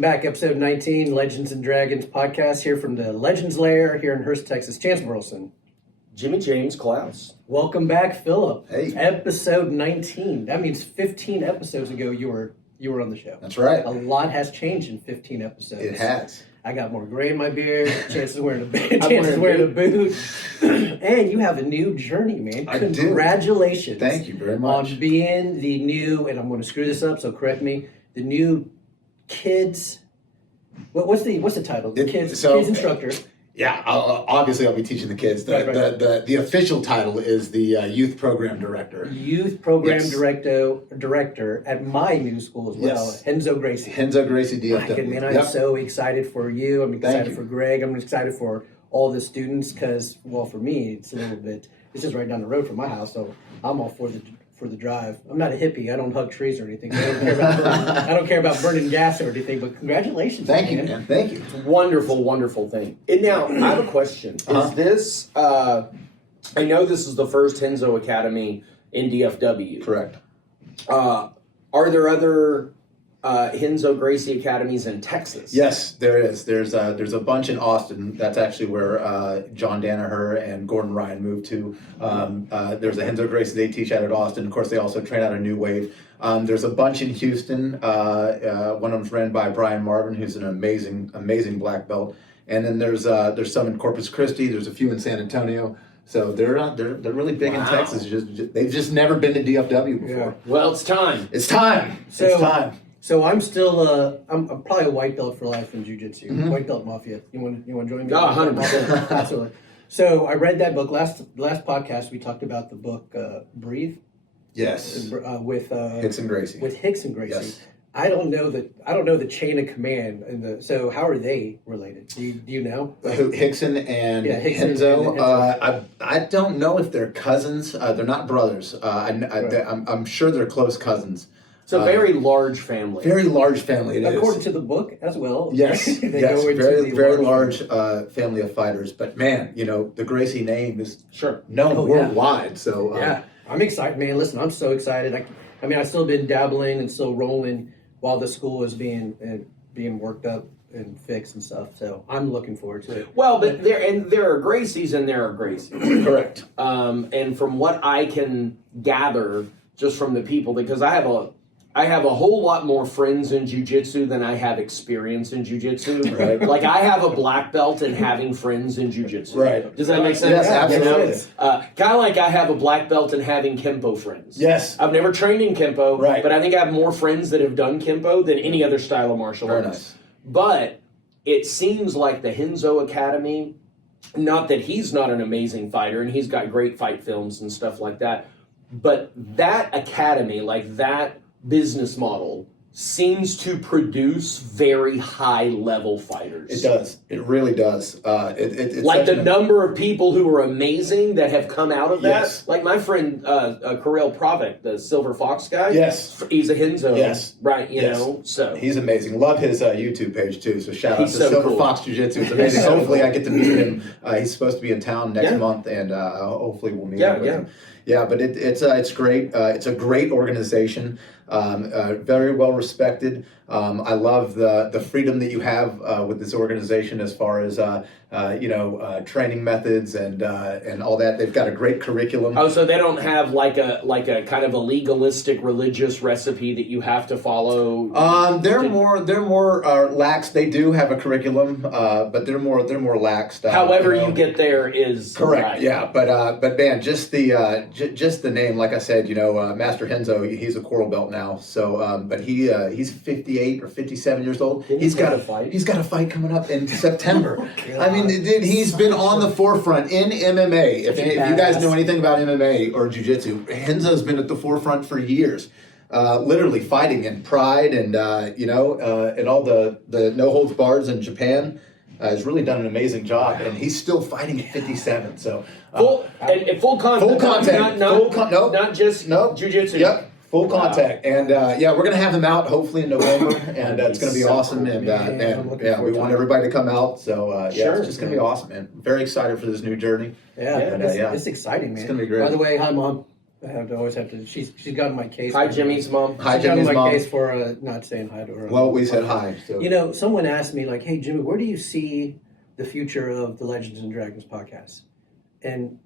Welcome back, episode 19, Legends and Dragons podcast here from the Legends Lair here in Hurst, Texas. Chance Burleson. Jimmy James Klaus. Welcome back, Phillip. Hey. Episode 19. That means 15 episodes ago you were on the show. That's right. A lot has changed in 15 episodes. It has. I got more gray in my beard. Chance is wearing a boot. And you have a new journey, man. I Congratulations. do. Thank you very much. On being the new, and I'm going to screw this up, so correct me, the new kids. What's the title? The kids instructor. Yeah, obviously I'll be teaching the kids. The official title is the youth program director. Youth program director at my new school as well, Yes. Renzo Gracie. Renzo Gracie DFW. Man, I'm so excited for you. I'm excited you. for Greg. I'm excited for all the students because, well, for me, it's just right down the road from my house, so I'm all for the drive. I'm not a hippie. I don't hug trees or anything. I don't care about burning gas or anything. But congratulations, Thank you, man. Thank you. It's a wonderful, wonderful thing. And now, I have a question. Is this, I know this is the first Renzo Academy in DFW. Correct. Are there other Renzo Gracie Academies in Texas? Yes, there is. There's a bunch in Austin. That's actually where John Danaher and Gordon Ryan moved to. There's a Renzo Gracie they teach out at Austin. Of course, they also train out a New Wave. There's a bunch in Houston. One of them's ran by Brian Marvin, who's an amazing black belt. And then there's some in Corpus Christi. There's a few in San Antonio. So they're really big in Texas. They've just never been to DFW before. Yeah. Well, it's time. It's time. It's time. So I'm still I'm probably a white belt for life in jiu-jitsu. White belt mafia. You want to join me? 100%. Absolutely. So I read that book last podcast. We talked about the book Breathe. Yes. With Hickson Gracie. With Hickson Gracie. Yes. I don't know the chain of command so how are they related? Do you know? Hickson and Hickson Renzo. and I don't know if they're cousins. They're not brothers. I'm sure they're close cousins. It's a very large family. Very large family. It is. According to the book as well. Yes, yes, very large family of fighters. But man, the Gracie name is known worldwide. So yeah, I'm excited, man. Listen, I'm so excited. I've still been dabbling and still rolling while the school is being worked up and fixed and stuff. So I'm looking forward to it. Well, but there are Gracies and there are Gracies. Correct. And from what I can gather, just from the people, because I have a whole lot more friends in jiu-jitsu than I have experience in jiu-jitsu. Right. Like I have a black belt and having friends in jiu-jitsu. Right. Does that make sense? Yes, absolutely. Kind of like I have a black belt and having Kempo friends. Yes. I've never trained in Kempo, right. But I think I have more friends that have done Kempo than any other style of martial arts. Nice. But it seems like the Renzo Academy, not that he's not an amazing fighter and he's got great fight films and stuff like that, but that academy, like that business model, seems to produce very high-level fighters. It does. It really does. It's like the number of people who are amazing that have come out of that. Yes. Like my friend Karel Pravik, the Silver Fox guy. Yes. He's a Renzo. Yes. Right, you know. So he's amazing. Love his YouTube page too. So shout out to so Silver cool. Fox Jiu-Jitsu. It's amazing. Hopefully I get to meet him. He's supposed to be in town next month, and hopefully we'll meet up with him. Yeah, but it's great. It's a great organization. Very well respected. I love the freedom that you have with this organization as far as training methods and all that. They've got a great curriculum. Oh, so they don't have like a kind of a legalistic religious recipe that you have to follow. They're more lax. They do have a curriculum, but they're more lax. However, you get there is correct. Right. Yeah, but man, just the name, like I said, Master Renzo, he's a coral belt now. So, but he's 58 or 57 years old. He's got a fight coming up in September. I mean, dude, he's been on the forefront in MMA. If you guys know anything about MMA or jiu-jitsu, Renzo's been at the forefront for years. Literally fighting in Pride and and all the no holds bars in Japan. Has really done an amazing job, and he's still fighting at 57. So full contact. Full contact. Not just jiu-jitsu. Yep. Full contact, and we're gonna have him out hopefully in November, and it's gonna be awesome. And we want everybody to come out. So it's just gonna be awesome, man. Very excited for this new journey. Yeah, it's exciting, man. It's gonna be great. By the way, hi mom. always have to. She's got my case. Hi, Jimmy's mom. Hi, She's got Jimmy's my mom. case for not saying hi to her. Well, we said hi. So. You know, someone asked me like, "Hey, Jimmy, where do you see the future of the Legends and Dragons podcast?" And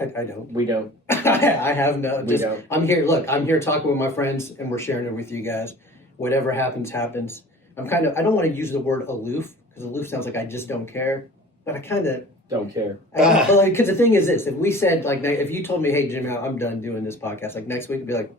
I don't. We don't. I have no. We don't. I'm here. Look, I'm here talking with my friends, and we're sharing it with you guys. Whatever happens, happens. I don't want to use the word aloof because aloof sounds like I just don't care, but I kind of Don't care. because the thing is this: if we said like, if you told me, "Hey, Jimmy, I'm done doing this podcast," like next week, I'd be like,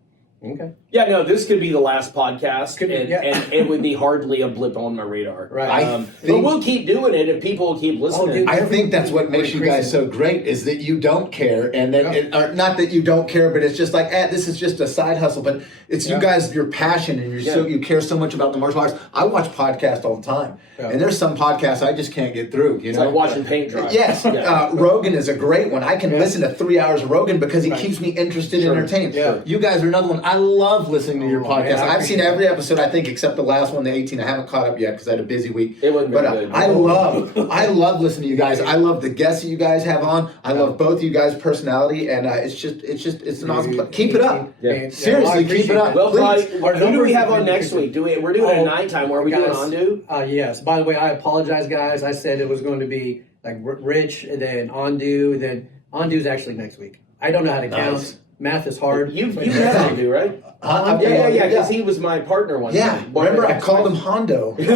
okay. Yeah, no, this could be the last podcast, Could be, and, yeah. and it would be hardly a blip on my radar. Right. But we'll keep doing it if people will keep listening. dude. I think that's what makes you guys so great is that you don't care, and then or not that you don't care, but it's just like, this is just a side hustle. But it's you guys, your passion, and you care so much about the martial arts. I watch podcasts all the time, and there's some podcasts I just can't get through. You It's know, like watching paint dry. Yes, Yeah. Rogan is a great one. I can listen to 3 hours of Rogan because he keeps me interested and entertained. Yeah. You guys are another one. I love listening to your podcast. man, I I've seen appreciate every episode, I think, except the last one, the 18. I haven't caught up yet because I had a busy week. It wasn't But very good. I love listening to you guys. I love the guests that you guys have on. I love both you guys' personality, and it's an awesome. Keep it up. Yeah. Seriously, keep it up. Well, Please. who do we have on next week? We're doing it at nighttime. Are we doing guys, Ondu? Yes. By the way, I apologize, guys. I said it was going to be like Rich, and then Ondu, and then Ondu's actually next week. I don't know how to count. Math is hard. You've met Ondu, right? Yeah, because he was my partner one time. Remember, I called him Hondo. That's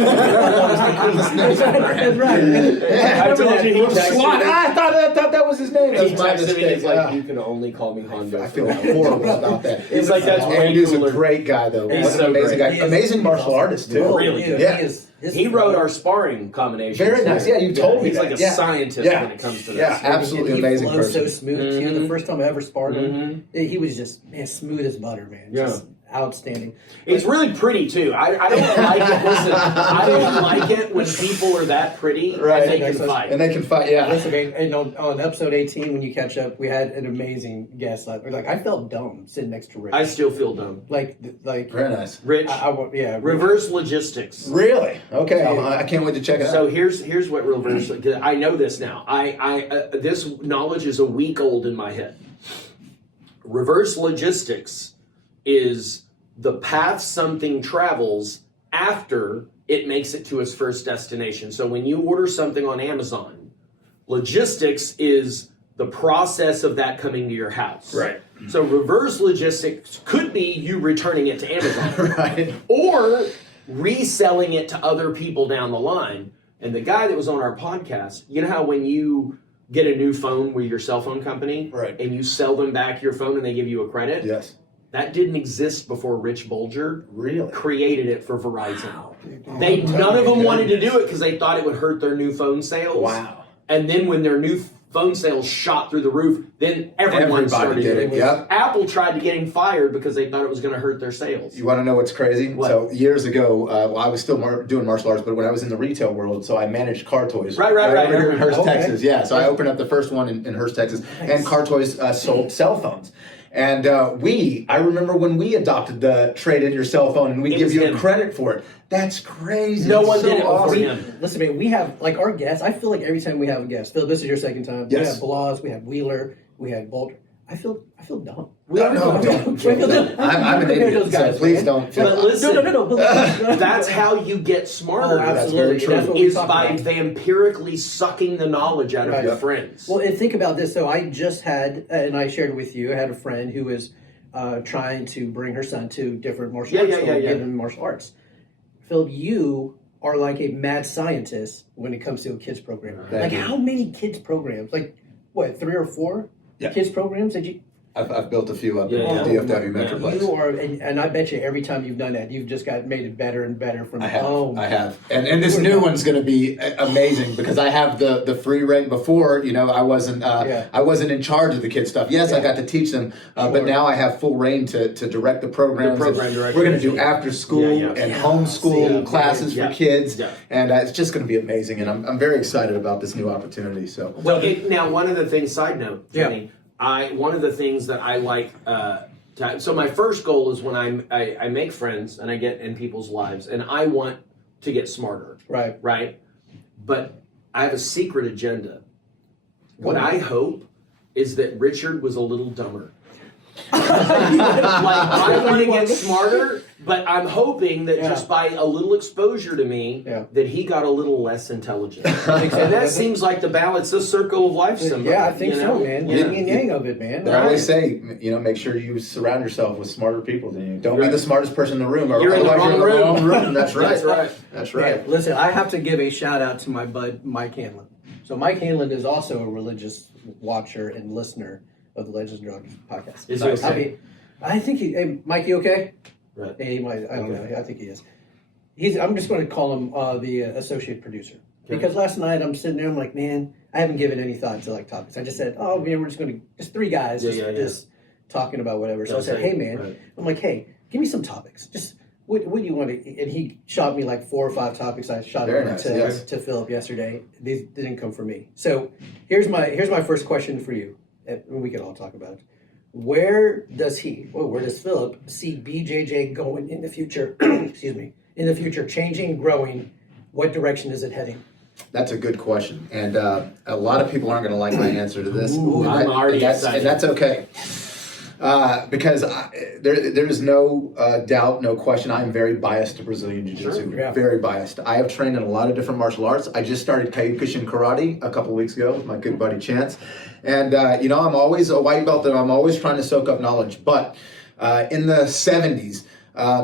right. I told you he texted me. I thought that was his name. He That's my texted me. mistake. He's like, you can only call me Hondo. I feel horrible about that. He's like, that's way Andy's a cooler. great guy, though. He's What an so amazing great. guy. Amazing martial artist, too. Really good. Yeah. He wrote our sparring combinations. Very nice. Yeah, you told me He's that. like a Yeah. scientist Yeah. when it comes to this. Yeah, absolutely he amazing flows person. so smooth too. The first time I ever sparred him, he was just smooth as butter, man. Just outstanding. It's really pretty too. I don't like it. Listen, I don't like it when people are that pretty Right. and they can fight. And they can fight, yeah. Listen, man, and on episode 18, when you catch up, we had an amazing guest. Like I felt dumb sitting next to Rich. I still feel dumb. like Very nice. Rich, yeah. reverse logistics. Really? Okay, I can't wait to check it out. So here's what reverse. I know this now. I this knowledge is a week old in my head. Reverse logistics is the path something travels after it makes it to its first destination. So when you order something on Amazon, logistics is the process of that coming to your house. Right. So reverse logistics could be you returning it to Amazon. Right. Or reselling it to other people down the line. And the guy that was on our podcast, you know how when you get a new phone with your cell phone company, Right. and you sell them back your phone and they give you a credit? Yes. That didn't exist before Rich Bulger Really? created it for Verizon. None of them wanted to do it because they thought it would hurt their new phone sales. Wow. And then when their new phone sales shot through the roof, then everyone started did doing it. Yep. Apple tried to get him fired because they thought it was going to hurt their sales. You want to know what's crazy? What? So years ago, I was still doing martial arts, but when I was in the retail world, so I managed car toys. Right. Over here in Hurst, Okay. Texas. Yeah, so I opened up the first one in Hurst, Texas, and car toys sold cell phones. And I remember when we adopted the trade in your cell phone and we It give was you him. credit for it. That's crazy. No one So did it before awesome. him. Listen, man, we have like our guests. I feel like every time we have a guest, Phil, this is your second time. We Yes. have Blas, we have Wheeler, we had Bolt. I feel dumb. No, don't. I'm an idiot, so please don't feel. But listen, No. that's how you get smarter. Oh, absolutely. That's very true. That's what we Is talk by about. empirically sucking the knowledge out of Right. your friends. Well, and think about this. So I just had, and I shared with you, I had a friend who was trying to bring her son to different martial arts, Yeah. give him martial arts. Phil, you are like a mad scientist when it comes to a kids program. Thank you. How many kids programs? Like what, 3 or 4 kids programs that you? I've built a few up Yeah, in yeah. DFW Metroplex. You are, and I bet you every time you've done that, you've just made it better and better. From I have. oh, I have. And this new one's going to be amazing because I have the free reign. Before, I wasn't I wasn't in charge of the kid stuff. Yes, I got to teach them, but now I have full reign to direct the programs. The program director. We're going to do after school and homeschool classes for kids, and it's just going to be amazing. And I'm very excited about this new opportunity. So Well, now one of the things, side note, Jenny, one of the things that I like, so my first goal is when I make friends and I get in people's lives and I want to get smarter. Right? But I have a secret agenda. What I hope is that Richard was a little dumber. Like, I want to get smarter, but I'm hoping that just by a little exposure to me, that he got a little less intelligent. And that seems like the balance, the circle of life symbol. Yeah, I think so, man. Yin and yang of it, man. I always say, make sure you surround yourself with smarter people than you. Don't be the smartest person in the room, or you're in the wrong room. That's right. That's right. That's right. Man, listen, I have to give a shout out to my bud, Mike Hanlon. So Mike Hanlon is also a religious watcher and listener of the Legends and Drugs podcast. Is he okay? I mean, I think hey, Mike, you okay? Right. Hey, he might, I don't know. I think he is. I'm just going to call him the associate producer. Because last night I'm sitting there, I'm like, man, I haven't given any thought to like topics. I just said, oh, man, we're just going to, just three guys, just talking about whatever. So I said, hey, man, I'm like, hey, give me some topics. Just, what do you want to, and he shot me like 4 or 5 topics. I shot over to Phillip yesterday. These didn't come from me. So here's my first question for you. We can all talk about it. Where does Phillip see BJJ going in the future? Excuse me. In the future, changing, growing. What direction is it heading? That's a good question, and a lot of people aren't going to like my answer to this. I'm already excited, and that's okay. Because there is no doubt, no question, I'm very biased to Brazilian Jiu-Jitsu. Sure, yeah. Very biased. I have trained in a lot of different martial arts. I just started Kyokushin Karate a couple weeks ago with my good buddy Chance. And, I'm always a white belt, and I'm always trying to soak up knowledge. But in the 70s,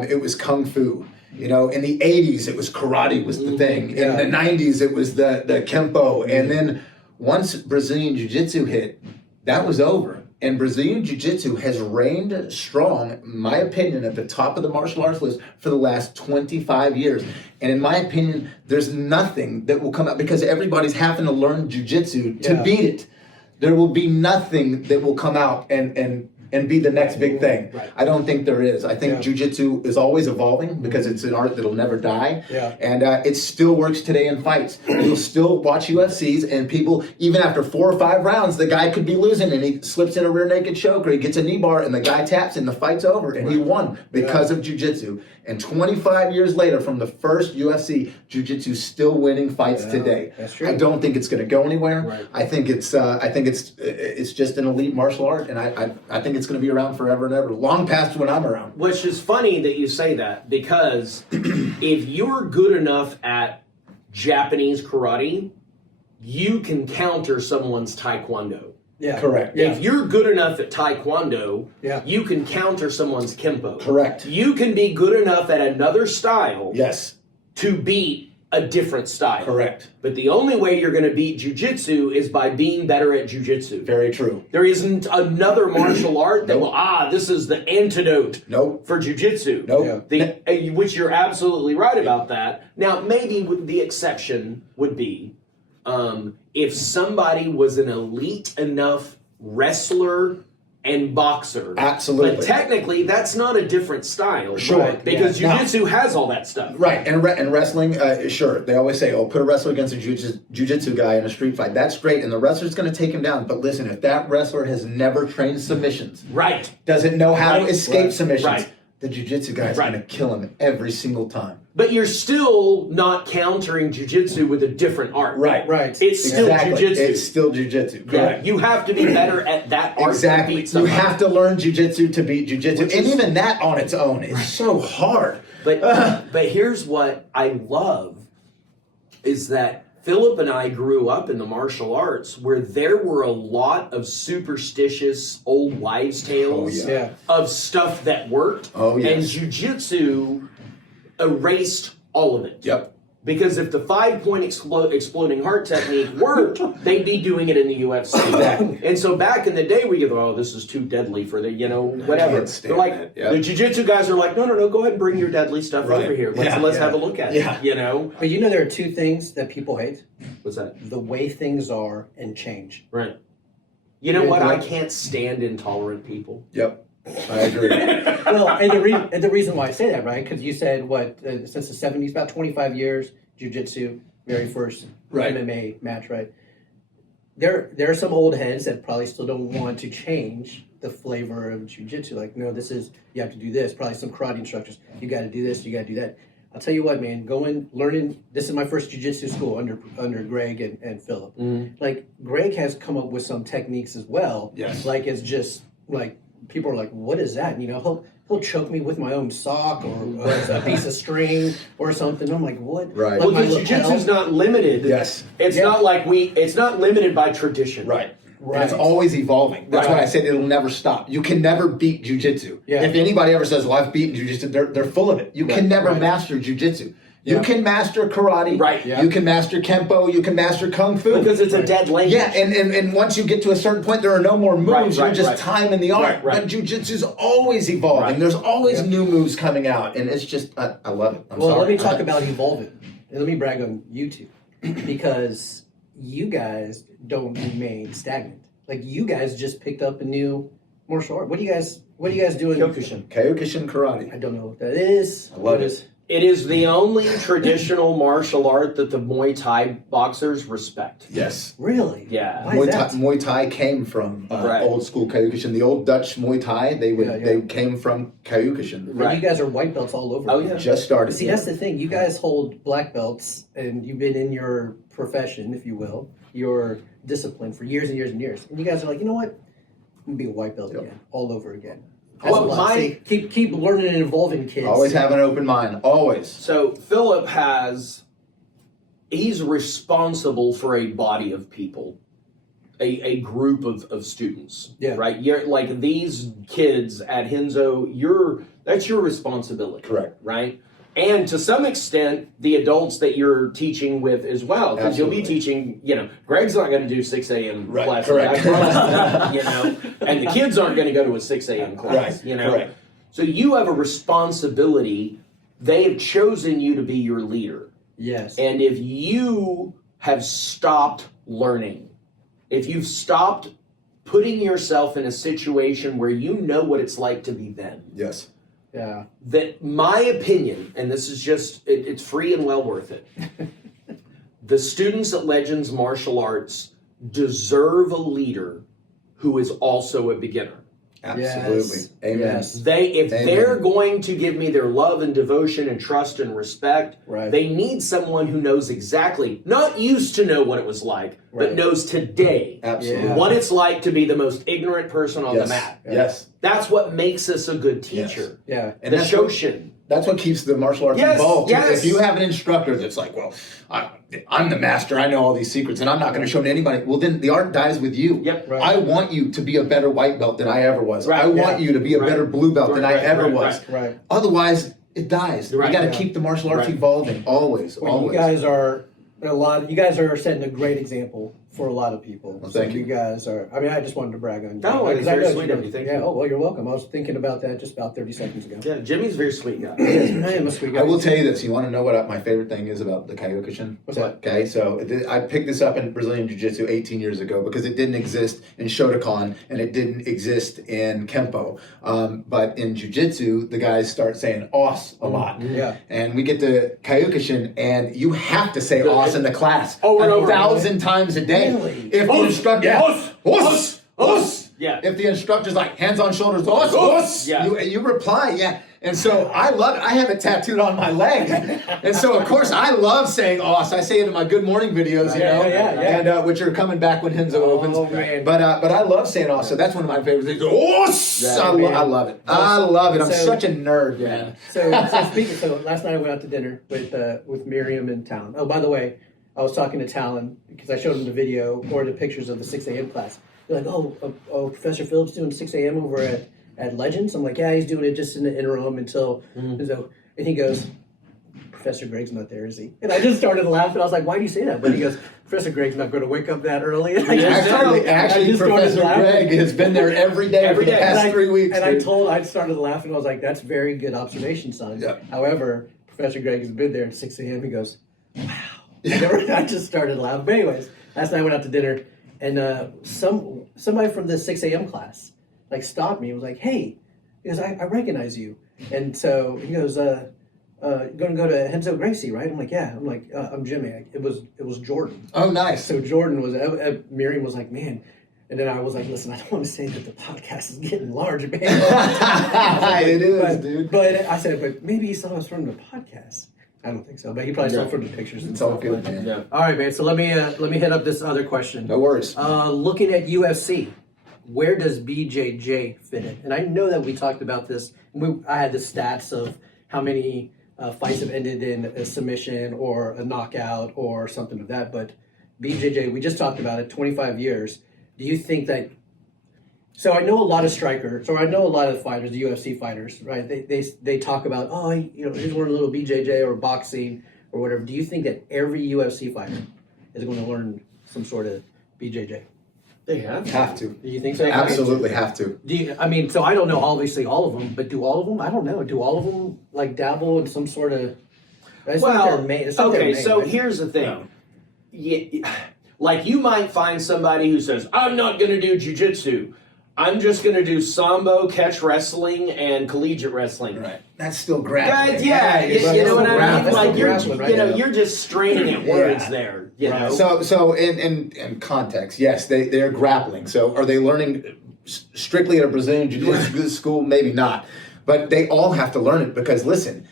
it was Kung Fu. In the 80s, it was karate was the thing. In the 90s, it was the Kempo. And then once Brazilian Jiu-Jitsu hit, that was over. And Brazilian Jiu-Jitsu has reigned strong, in my opinion, at the top of the martial arts list for the last 25 years. And in my opinion, there's nothing that will come out, because everybody's having to learn Jiu-Jitsu to beat it. There will be nothing that will come out and be the next big thing. Right. I don't think there is. I think Jiu-Jitsu is always evolving because it's an art that'll never die. Yeah. And it still works today in fights. You'll still watch UFCs, and people, even after 4 or 5 rounds, the guy could be losing and he slips in a rear naked choke, or he gets a knee bar and the guy taps and the fight's over, and he won because of Jiu-Jitsu. And 25 years later, from the first UFC, Jiu-Jitsu's still winning fights today. That's true. I don't think it's going to go anywhere. Right. I think it's just an elite martial art, and I think it's going to be around forever and ever, long past when I'm around. Which is funny that you say that, because if you're good enough at Japanese karate, you can counter someone's taekwondo. Yeah. Correct. If you're good enough at taekwondo, you can counter someone's kempo. Correct. You can be good enough at another style to beat a different style. Correct. But the only way you're going to beat jiu-jitsu is by being better at jiu-jitsu. Very true. There isn't another martial art that will, this is the antidote for jiu-jitsu. Which you're absolutely right about that. Now, maybe the exception would be if somebody was an elite enough wrestler and boxer. Absolutely. But technically, that's not a different style. Sure. Right? Because jiu-jitsu has all that stuff. Right. And wrestling, sure. They always say, put a wrestler against a jiu-jitsu guy in a street fight. That's great. And the wrestler's going to take him down. But listen, if that wrestler has never trained submissions. Right. Doesn't know how to escape submissions. Right. The jiu-jitsu guy is going to kill him every single time. But you're still not countering jiu-jitsu with a different art. Right. It's still jiu-jitsu. It's still jiu-jitsu. Correct. You have to be better at that art to beat somebody. You have to learn jiu-jitsu to beat jiu-jitsu. And even that on its own is so hard. But here's what I love is that Phillip and I grew up in the martial arts where there were a lot of superstitious old wives' tales of stuff that worked. And jiu-jitsu erased all of it. Yep. Because if the 5-point exploding heart technique worked, they'd be doing it in the UFC. Exactly. And so back in the day, we go, this is too deadly for the, whatever. They're like, the jiu-jitsu guys are like, no, go ahead and bring your deadly stuff over here. Let's have a look at it, But there are 2 things that people hate. What's that? The way things are and change. Right. You know what? I can't stand intolerant people. Yep. I agree. Well, and the reason why I say that, right? Because you said since the 70s, about 25 years, jiu-jitsu, very first MMA match, right? There are some old heads that probably still don't want to change the flavor of jiu-jitsu. Like, no, you have to do this. Probably some karate instructors, you got to do this, you got to do that. I'll tell you what, man, learning, this is my first jiu-jitsu school under Greg and Phillip. Mm-hmm. Like, Greg has come up with some techniques as well. Yes. Like, it's just, like, people are like, "What is that?" And, he'll choke me with my own sock or a piece of string or something. I'm like, "What?" Right. Well, because jiu-jitsu's not limited. Yes. It's not like it's not limited by tradition. Right. Right. And it's always evolving. That's Right. why I said it'll never stop. You can never beat jiu-jitsu. Yeah. If anybody ever says, well, I've beaten jiu-jitsu, they're full of it. You can never master jiu-jitsu. You can master karate. Right. Yeah. You can master kempo. You can master kung fu. Because it's a dead language. Yeah, and once you get to a certain point, there are no more moves. Right, You're just right. time in the art. Right. But jiu-jitsu's always evolving. Right. There's always new moves coming out. And it's just, I love it. Well, let me talk about evolving. And let me brag on you two. Because you guys don't remain stagnant. Like, you guys just picked up a new martial art. What are you guys doing? Kyokushin. Kyokushin karate. I don't know what that is. I love What it. is- It is the only traditional martial art that the Muay Thai boxers respect. Yes. Really? Yeah. Why is that? Muay Thai came from Right. old school Kyokushin. The old Dutch Muay Thai, Yeah. they came from Kyokushin. But Right. you guys are white belts all over. Oh, again. yeah. Just started. See, that's the thing. You guys hold black belts, and you've been in your profession, if you will, your discipline for years and years and years. And you guys are like, you know what? I'm gonna be a white belt again, all over again. That's Well, a lot. my- See, keep learning and evolving, kids. Always have an open mind. Always. So Phillip he's responsible for a body of people, a group of students. Yeah. Right? You're like these kids at Renzo, that's your responsibility. Correct. Right? And to some extent, the adults that you're teaching with as well, because you'll be Absolutely. teaching. Greg's not going to do 6 a.m. Right, classes. correct. I promise that, and the kids aren't going to go to a 6 a.m. class. Right, correct. So you have a responsibility. They have chosen you to be your leader. Yes. And if you have stopped learning, if you've stopped putting yourself in a situation where you know what it's like to be them, Yes. Yeah. that my opinion, and this is just, it's free and well worth it, the students at Legends Martial Arts deserve a leader who is also a beginner. Absolutely. Yes. Amen. Yes. If Amen. they're going to give me their love and devotion and trust and respect, Right. they need someone who knows exactly, not used to know what it was like, but Right. knows today Absolutely. Yeah. what it's like to be the most ignorant person on Yes. the mat. Yes. That's what makes us a good teacher. Yeah. And The that's what, Shoshin. that's what keeps the martial arts Yes, involved. yes. If you have an instructor that's like, well, I'm the master, I know all these secrets, and I'm not going to show them to anybody, well, then the art dies with you. Yep. Right. I want you to be a better white belt than I ever was. Right, I want yeah. you to be a Right. better blue belt than I Right, ever right, was. Right. Otherwise, it dies. Right, You got to yeah. keep the martial arts Right. evolving always. Well, always. you guys are you guys are setting a great example for a lot of people. Well, So thank you. You guys are. I mean, I just wanted to brag on you. Oh, Because it's I very know sweet of you. Thank yeah. you. Oh, well, you're welcome. I was thinking about that just about 30 seconds ago. Yeah, Jimmy's a very sweet guy. I am a sweet guy. I will tell you this. You want to know what my favorite thing is about the Kyokushin? What's that? Okay, so I picked this up in Brazilian Jiu-Jitsu 18 years ago because it didn't exist in Shotokan and it didn't exist in Kempo. But in Jiu-Jitsu, the guys start saying "os" a lot. Yeah. And we get to Kyokushin, and you have to say "os" in the class Over and over. 1,000 times a day. Really? If the Os, instructor, yeah. os, os, os. Yeah. If the instructor's like hands on shoulders, os, Os. os, Yeah. you reply, yeah. And so I love it. I have it tattooed on my leg. And so, of course, I love saying "os." I say it in my Good Morning videos, you know, yeah. which are coming back when Renzo opens. Man. But I love saying "os." So that's one of my favorite things. "Os." Yeah, I man. love it. I love it. I'm So- such a nerd, man. So last night I went out to dinner with Miriam and Talon. Oh, by the way, I was talking to Talon because I showed him the video or the pictures of the 6 a.m. class. They're like, oh, Professor Phillip's doing 6 a.m. over at Legends. I'm like, yeah, he's doing it just in the interim until. And he goes, Professor Greg's not there, is he? And I just started laughing. I was like, why do you say that? But he goes, Professor Greg's not going to wake up that early. And I Actually, just started Professor laughing. Greg has been there every day for the past 3 weeks. And dude. I started laughing. I was like, that's very good observation, son. Yeah. However, Professor Greg has been there at 6 a.m. He goes, wow. I just started laughing. But anyways, last night I went out to dinner, and somebody from the 6 a.m. class like stopped me and was like, hey, he goes, I recognize you. And so he goes, going to go to Renzo Gracie, right? I'm like, yeah. I'm like, I'm Jimmy. It was Jordan. Oh, nice. So Jordan was, Miriam was like, man. And then I was like, listen, I don't want to say that the podcast is getting large, man. It is, dude. But I said, but maybe he saw us from the podcast. I don't think so, but he probably saw it from the pictures. And It's all stuff. good, man. Yeah. All right, man. So let me hit up this other question. No worries. Looking at UFC, where does BJJ fit in? And I know that we talked about this. I had the stats of how many fights have ended in a submission or a knockout or something like that. But BJJ, we just talked about it, 25 years. Do you think that? So I know a lot of strikers, or I know a lot of fighters, the UFC fighters, right? They talk about, oh, here's one little BJJ or boxing or whatever. Do you think that every UFC fighter is going to learn some sort of BJJ? They have to. Do you think so? Absolutely have to. So I don't know, obviously, all of them, but do all of them? I don't know. Do all of them, like, dabble in some sort of... So here's the thing. Yeah, like, you might find somebody who says, I'm not going to do jiu-jitsu. I'm just going to do sambo, catch wrestling, and collegiate wrestling. Right. That's still grappling. Yeah, you know what I mean? Like, you're just straining at words there. You know? So in context, yes, they're grappling. So are they learning strictly at a Brazilian Jiu-Jitsu school? Maybe not. But they all have to learn it because, listen,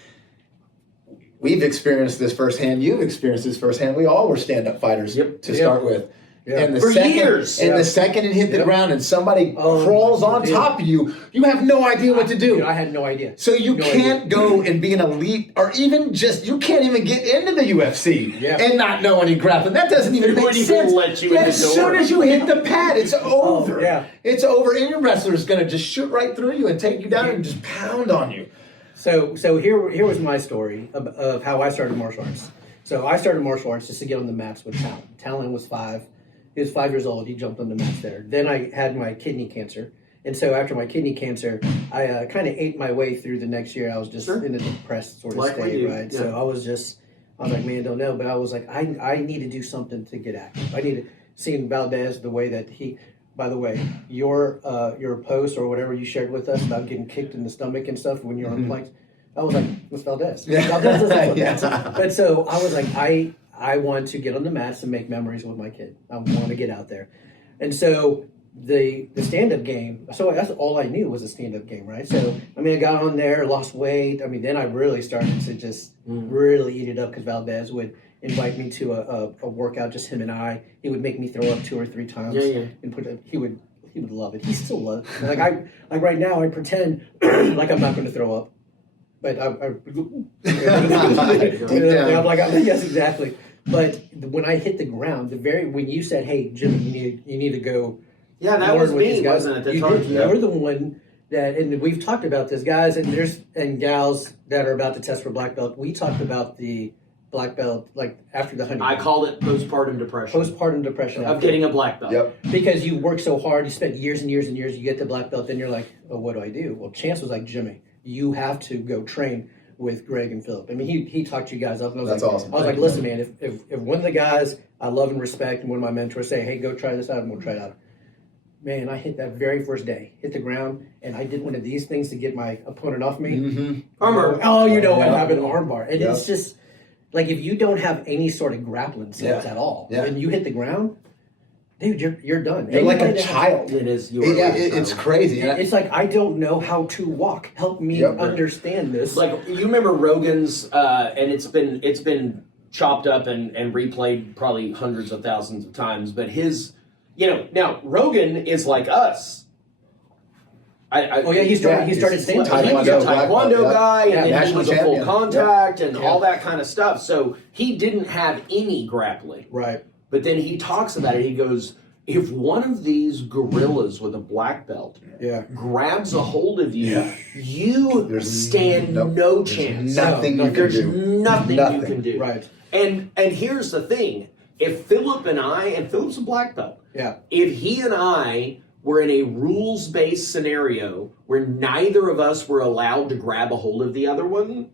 we've experienced this firsthand. You've experienced this firsthand. We all were stand-up fighters to start with. Yeah. And years. And the second it hit the ground and somebody crawls on top of you, you have no idea what to do. Dude, I had no idea. So you can't go and be an elite, or even you can't even get into the UFC and not know any grappling. That doesn't even make sense. Let you as soon as you hit the pad, it's over. Yeah. It's over, and your wrestler's going to just shoot right through you and take you down and just pound on you. So here was my story of how I started martial arts. So I started martial arts just to get on the mats with Talon. Talon was 5. He was 5 years old. He jumped on the mats there. Then I had my kidney cancer. And so after my kidney cancer, I kind of ate my way through the next year. I was just in a depressed sort of state, right? Yeah. So I was like, man, don't know. But I was like, I need to do something to get active. I need to see Valdez the way that by the way, your post or whatever you shared with us about getting kicked in the stomach and stuff when you're on planks, I was like, it's Valdez. Valdez does that. But so I was like, I want to get on the mats and make memories with my kid. I want to get out there. And so the stand-up game, so that's all I knew was a stand-up game, right? So, I got on there, lost weight. Then I really started to just really eat it up because Valdez would invite me to a workout, just him and I. He would make me throw up 2 or 3 times. And he would love it. He still loves it. Like right now, I pretend like I'm not going to throw up. But I'm like, yes, exactly. But when I hit the ground, when you said, "Hey, Jimmy, you need to go," that was me, wasn't it? You're the one that, and we've talked about this, guys, and gals that are about to test for black belt. We talked about the black belt like after the honeymoon. I called it postpartum depression. Postpartum depression of getting a black belt. Yep. Because you work so hard, you spent years and years and years. You get the black belt, then you're like, "Oh, what do I do?" Well, Chance was like, "Jimmy, you have to go train with Greg and Phillip." he talked you guys up. And I was That's like, awesome. I was like, listen, man, if one of the guys I love and respect and one of my mentors say, "Hey, go try this out," I'm going to try it out. Man, I hit that very first day, hit the ground, and I did one of these things to get my opponent off me. Mm-hmm. Armbar. Oh, what happened? Armbar. And it's just, like, if you don't have any sort of grappling skills at all, and you hit the ground, dude, you're done. You're like a child. It is. It's crazy. It's like, I don't know how to walk. Help me understand this. Like, you remember Rogan's, and it's been chopped up and replayed probably hundreds of thousands of times, but his, now Rogan is like us. He started saying Taekwondo guy, and then he was a full contact and all that kind of stuff. So he didn't have any grappling. Right. But then he talks about it. He goes, if one of these gorillas with a black belt grabs a hold of you, you stand no chance. Nothing you can do. Nothing you can do. Right. And here's the thing. If Phillip and Phillip's a black belt. Yeah. If he and I were in a rules-based scenario where neither of us were allowed to grab a hold of the other one,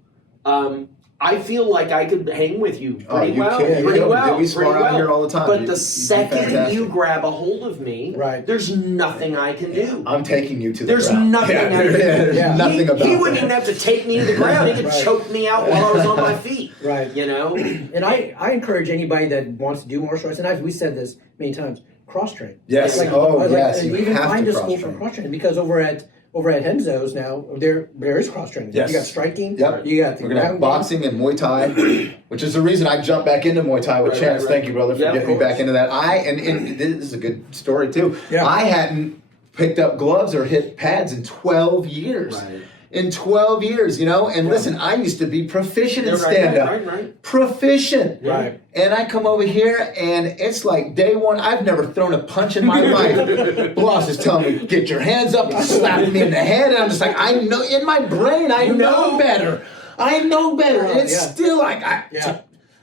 I feel like I could hang with you pretty well. We spar out here all the time. But the second you grab a hold of me, right, there's nothing I can do. I'm taking you to the There's ground. Nothing I can do. There's nothing about He wouldn't even have to take me to the ground. He could choke me out while I was on my feet. Right. And I encourage anybody that wants to do martial arts, and we said this many times, cross-train. Yes. Yes. You even find a school for cross-training, because over at Renzo's now, there is cross-training. Yes. You got striking. Yep. You got the We're going to have boxing and Muay Thai, which is the reason I jumped back into Muay Thai with Chance. Thank you, brother, for getting me back into that. And this is a good story, too. Yeah. I hadn't picked up gloves or hit pads in 12 years. Right. In 12 years, you know? And listen, I used to be proficient in stand-up. Right. Proficient. Right. And I come over here, and it's like day one. I've never thrown a punch in my life. Boss is telling me, get your hands up, and slapping me in the head. And I'm just like, I know, in my brain, I know better. I know better. And it's still like,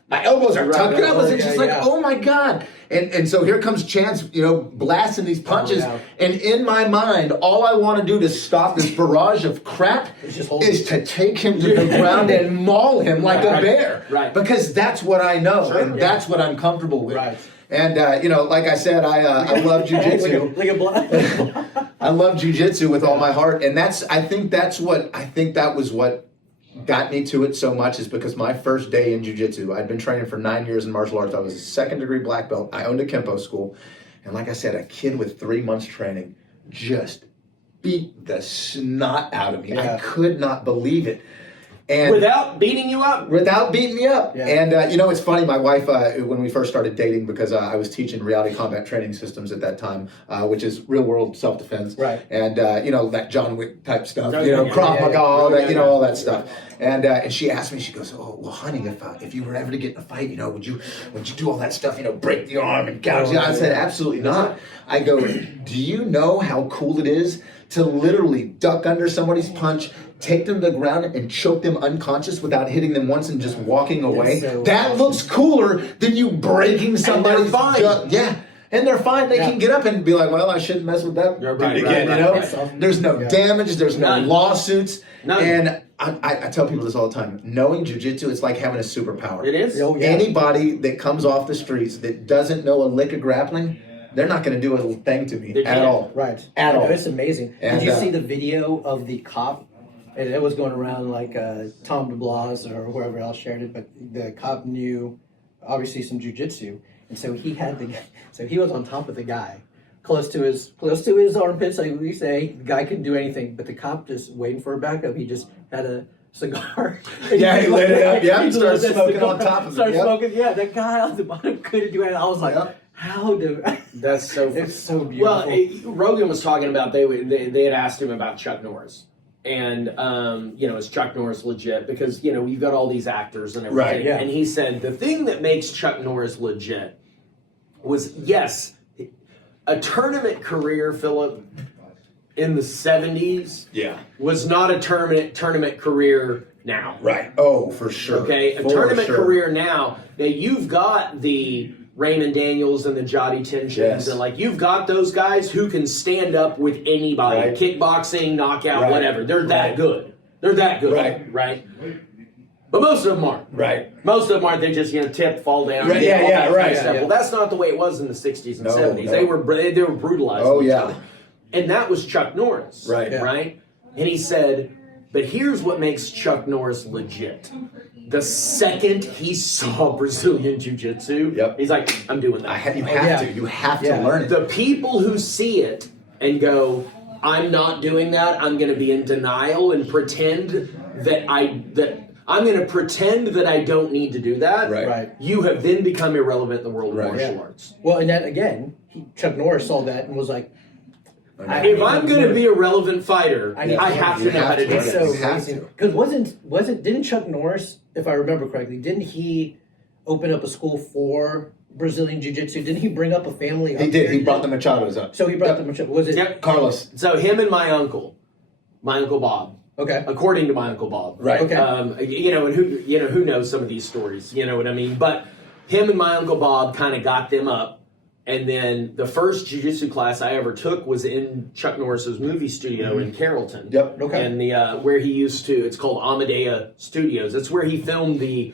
my elbows are tucking up. It's just like, oh my God. And so here comes Chance, you know, blasting these punches. And in my mind, all I want to do to stop this barrage of crap is to take him to the ground and maul him like a bear. Right. Because that's what I know. And that's what I'm comfortable with. Right. And, you know, like I said, I love jiu-jitsu. I love jiu-jitsu with all my heart. And I think that was what got me to it so much, is because my first day in jiu-jitsu, I'd been training for 9 years in martial arts. I was a second-degree black belt. I owned a Kempo school. And like I said, a kid with 3 months training just beat the snot out of me. I could not believe it. And without beating you up? Without beating me up. Yeah. And, you know, it's funny, my wife, when we first started dating, because I was teaching reality combat training systems at that time, which is real-world self-defense. Right. And, you know, that John Wick type stuff, you know, Krav Maga, all that, you know, all that stuff. And she asked me, she goes, oh, well, honey, if you were ever to get in a fight, you know, would you do all that stuff, you know, break the arm and gouge the eye? I said, absolutely not. I go, do you know how cool it is to literally duck under somebody's punch, take them to the ground, and choke them unconscious without hitting them once and just walking away? That looks cooler than you breaking somebody's gut. Yeah. And they're fine. They can get up and be like, well, I shouldn't mess with that dude again, you know? There's no damage. There's no lawsuits. And I tell people this all the time. Knowing jiu-jitsu, it's like having a superpower. It is. Anybody that comes off the streets that doesn't know a lick of grappling, they're not going to do a thing to me at all. Right. At all. It's amazing. And, did you see the video of the cop? And it was going around like Tom DeBlas or whoever else shared it, but the cop knew obviously some jiu-jitsu, and so he was on top of the guy, close to his armpits, like we say. The guy couldn't do anything, but the cop just waiting for a backup. He just had a cigar. He lit it up. Yeah, he started smoking on top of it. Started smoking. Yeah, the guy on the bottom couldn't do anything. I was like, how do? That's so. It's so beautiful. Well, Rogan was talking about they had asked him about Chuck Norris. And, you know, is Chuck Norris legit? Because, you know, you've got all these actors and everything. Right, yeah. And he said the thing that makes Chuck Norris legit was, yes, a tournament career, Phillip, in the 70s was not a tournament career now. Right. Oh, for sure. Okay? A tournament career now, you've got the Raymond Daniels and the Jotty Tensions, and like you've got those guys who can stand up with anybody, kickboxing, knockout, whatever. They're that good. They're that good, right? But most of them aren't. Right. Most of them aren't. They just tip, fall down. Right. Well, that's not the way it was in the 60s and 70s. No. They were brutalized. Each other. And that was Chuck Norris. Right. And he said, but here's what makes Chuck Norris legit. The second he saw Brazilian Jiu-Jitsu, he's like, I'm doing that. You have to learn it. The people who see it and go, I'm not doing that, I'm going to be in denial and pretend that I'm going to pretend that I don't need to do that. Right. You have then become irrelevant in the world of martial arts. Well, and then again, Chuck Norris saw that and was like, if I'm going to be a relevant fighter, I have to know how to do this. So amazing. Because didn't Chuck Norris, if I remember correctly, didn't he open up a school for Brazilian Jiu-Jitsu? Didn't he bring up a family? He did. He brought the Machados up. So he brought the Machados. Was it Carlos? So him and my uncle Bob. Okay. According to my uncle Bob. Right. Okay. And who knows some of these stories? You know what I mean? But him and my uncle Bob kind of got them up. And then the first jiu-jitsu class I ever took was in Chuck Norris's movie studio in Carrollton. Yep. Okay. And where he it's called Amadea Studios. It's where he filmed the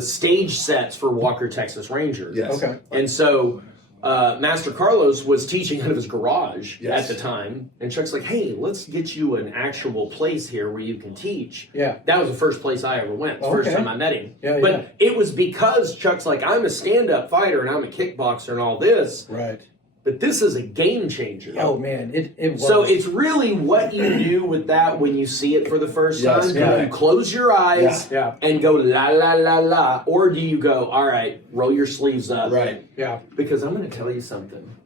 stage sets for Walker, Texas Ranger. Yes. Okay. And so Master Carlos was teaching out of his garage at the time. And Chuck's like, hey, let's get you an actual place here where you can teach. Yeah. That was the first place I ever went. The first time I met him. Yeah, but it was because Chuck's like, I'm a stand-up fighter and I'm a kickboxer and all this. Right. But this is a game changer. Oh, man. It was. So it's really what you do with that when you see it for the first time. Do you close your eyes and go la, la, la, la? Or do you go, all right, roll your sleeves up? Right. Yeah. Because I'm going to tell you something.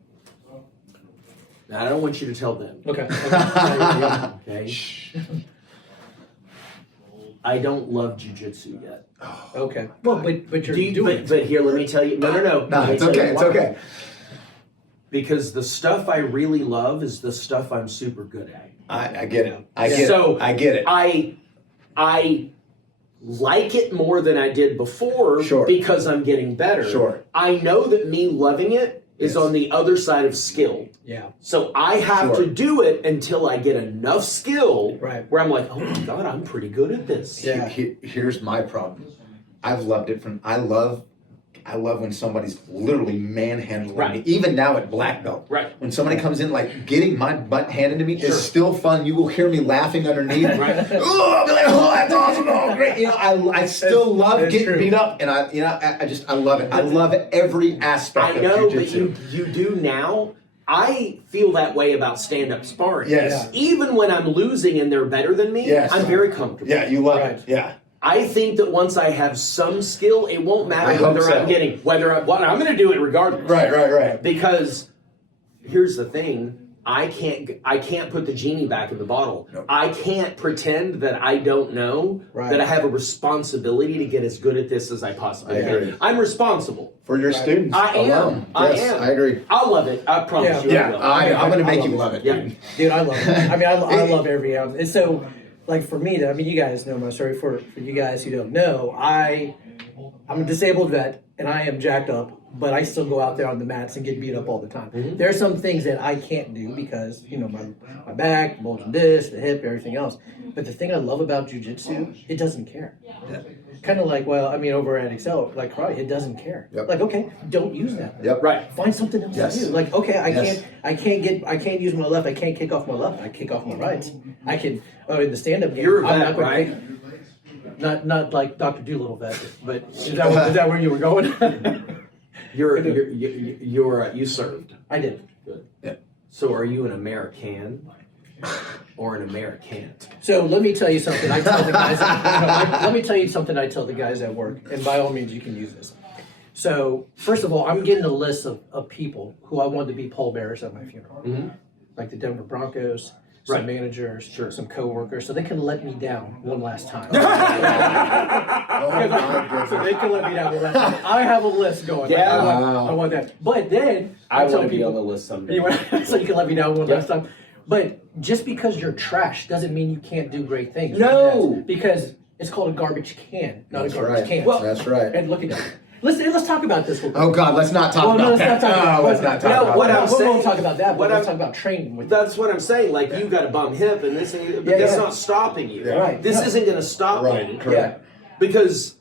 Now, I don't want you to tell them. Okay. Okay. I don't love jujitsu yet. Okay. Well, but you're doing it. But here, let me tell you. No. No, it's okay. It's okay. Because the stuff I really love is the stuff I'm super good at. I get it. I get it. I like it more than I did before because I'm getting better. Sure. I know that me loving it is on the other side of skill. Yeah. So I have to do it until I get enough skill where I'm like, oh my God, I'm pretty good at this. Yeah. Here's my problem. I've loved it I love when somebody's literally manhandling me. Even now at black belt. Right. When somebody comes in, like getting my butt handed to me is still fun. You will hear me laughing underneath. Oh, I'll be like, oh, that's awesome. Oh, great. You know, I still love getting beat up, and I love it. I love every aspect of jiu-jitsu. But you do now. I feel that way about stand-up sparring. Yes. Even when I'm losing and they're better than me, I'm very comfortable. Yeah, you love it. Yeah. I think that once I have some skill, it won't matter I'm going to do it regardless. Right. Because here's the thing, I can't put the genie back in the bottle. Nope. I can't pretend that I don't know that I have a responsibility to get as good at this as I possibly can. I'm responsible. For your students. I am. I agree. I'll love it. I promise you I will. I'm going to make you love it. Yeah. Dude, I love it. I mean, I love every ounce. And so, like for me, I mean, you guys know my story. For you guys who don't know, I'm a disabled vet, and I am jacked up, but I still go out there on the mats and get beat up all the time. Mm-hmm. There are some things that I can't do because, you know, my back, bulging disc, the hip, everything else. But the thing I love about jiu-jitsu, it doesn't care. Yeah. Kind of like, well, I mean, over at Excel, like karate, it doesn't care. Yep. Like, okay, don't use that. Yep. Right. Find something else to do. Like, okay, I can't use my left. I can't kick off my left. I kick off my right. I can. Oh, in the stand-up game, you're a vet, right? Not like Dr. Doolittle vet, but is that where you were going? You served. I did. Good. Yeah. So are you an American or an American? So let me tell you something. I tell the guys. Let me tell you something. I tell the guys at work, and by all means, you can use this. So first of all, I'm getting a list of people who I want to be pallbearers at my funeral, like the Denver Broncos. Some managers, some co-workers, so they can let me down one last time. So they can let me down one last time. I have a list going. Yeah, I want that. But then I want to be on the list someday. So you can let me down one last time. But just because you're trash doesn't mean you can't do great things. No, because it's called a garbage can, not a garbage can. Well, that's right. And look at that. Let's talk about this. Oh God, let's not talk about that. Let's not talk about that. We won't talk about that, but let's talk about training. That's what I'm saying. Like, you got a bum hip, and this ain't, but that's not stopping you. Yeah. Right. This isn't going to stop me. Correct. Because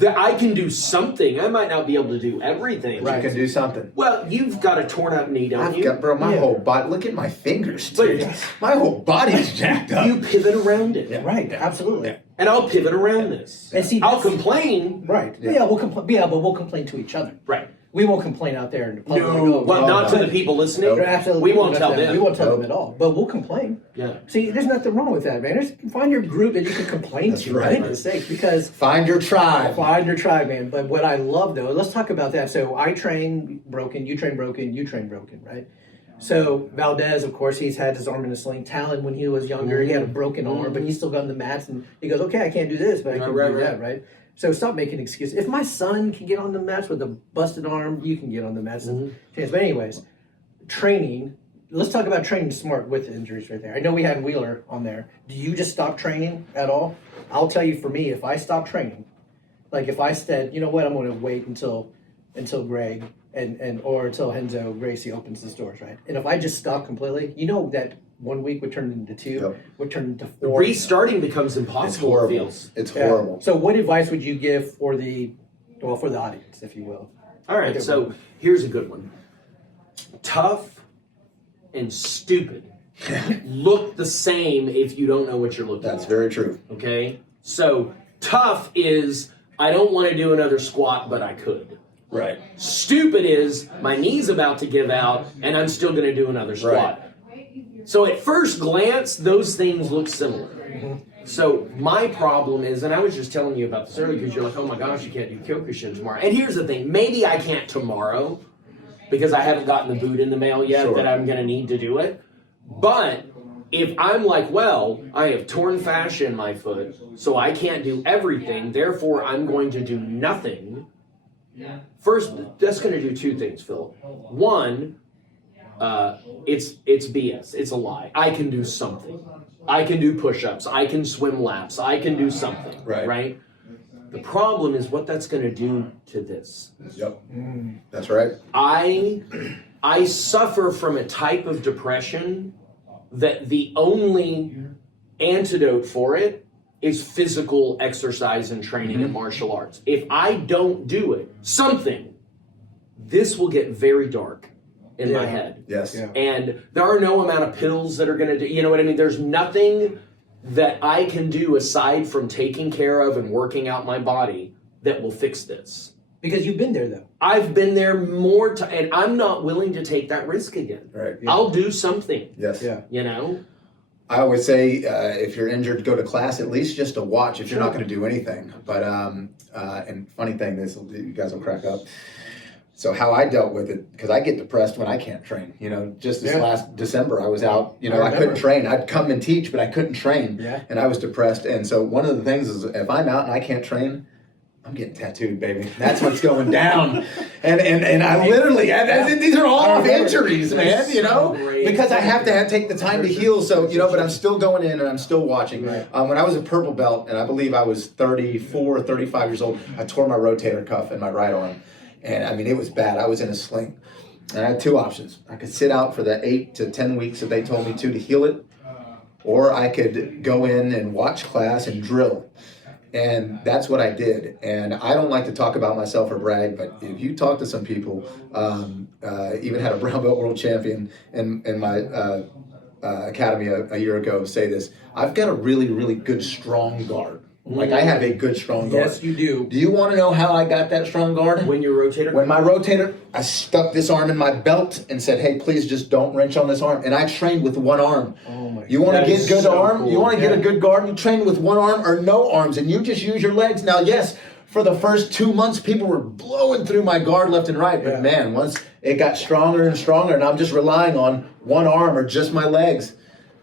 I can do something. I might not be able to do everything. Right. You can do something. Well, you've got a torn up knee, don't you? Bro, my whole body. Look at my fingers, dude. My whole body's jacked up. You pivot around it. Yeah. Right. Absolutely. Yeah. And I'll pivot around this. And see, I'll complain. Right. Yeah, we'll complain. Yeah, but we'll complain to each other. Right. We won't complain out there in the public. No, not to the people listening. Absolutely. We won't tell them. We won't tell them at all. But we'll complain. Yeah. See, there's nothing wrong with that, man. Just find your group that you can complain to. Right. For goodness sake, because find your tribe. Find your tribe, man. But what I love, though, let's talk about that. So I train broken. You train broken. You train broken. Right. So Valdez, of course, he's had his arm in a sling. Talon, when he was younger, he had a broken arm, but he still got on the mats, and he goes, "Okay, I can't do this, but I can do that." Right. So stop making excuses. If my son can get on the mats with a busted arm, you can get on the mats. But anyways, training. Let's talk about training smart with injuries right there. I know we had Wheeler on there. Do you just stop training at all? I'll tell you, for me, if I stop training, like if I said, you know what, I'm going to wait until Greg or until Renzo Gracie opens his doors, right? And if I just stop completely, you know that 1 week would turn into 2, would turn into 4. Restarting becomes impossible. It's horrible. It's horrible. So what advice would you give for the audience, if you will? All right, so here's a good one. Tough and stupid look the same if you don't know what you're looking at. That's very true. Okay? So tough is, I don't want to do another squat, but I could. Right. Stupid is, my knee's about to give out, and I'm still going to do another squat. Right. So at first glance, those things look similar. So my problem is, and I was just telling you about this earlier, because you're like, oh my gosh, you can't do Kyokushin tomorrow. And here's the thing, maybe I can't tomorrow, because I haven't gotten the boot in the mail yet Sure. that I'm going to need to do it. But if I'm like, well, I have torn fascia in my foot, so I can't do everything, therefore I'm going to do nothing. First, that's going to do two things, Phil. One, it's BS. It's a lie. I can do something. I can do push-ups. I can swim laps. I can do something. Right? The problem is what that's going to do to this. Yep. That's right. I suffer from a type of depression that the only antidote for it is physical exercise and training and martial arts. If I don't do it, this will get very dark in my head. Yes. Yeah. And there are no amount of pills that are going to do, you know what I mean? There's nothing that I can do aside from taking care of and working out my body that will fix this. Because you've been there, though. I've been there more times, and I'm not willing to take that risk again. Right. Yeah. I'll do something. Yes. Yeah. You know? I always say if you're injured, go to class, at least just to watch if you're not going to do anything. But, and funny thing, you guys will crack up. So how I dealt with it, because I get depressed when I can't train. You know, just this last December, I was out, I couldn't train. I'd come and teach, but I couldn't train. Yeah. And I was depressed. And so one of the things is if I'm out and I can't train, I'm getting tattooed, baby. That's what's going down. And I literally, these are all off injuries, man, because I have to take the time to heal. So, but I'm still going in and I'm still watching. Right. When I was a purple belt, and I believe I was 34 or 35 years old, I tore my rotator cuff in my right arm. And I mean, it was bad. I was in a sling. And I had two options. I could sit out for the 8 to 10 weeks that they told me to heal it, or I could go in and watch class and drill. And that's what I did. And I don't like to talk about myself or brag, but if you talk to some people, even had a brown belt world champion in my academy a year ago say this, I've got a really, really good strong guard. Like I have a good strong guard. Yes, you do. Do you want to know how I got that strong guard? When your rotator? When my rotator, I stuck this arm in my belt and said, hey, please just don't wrench on this arm. And I trained with one arm. Oh my God. You want to get good so arm? cool. You want to get a good guard? You train with one arm or no arms, and you just use your legs. Now, yes, for the first 2 months, people were blowing through my guard left and right. But man, once it got stronger and stronger, and I'm just relying on one arm or just my legs.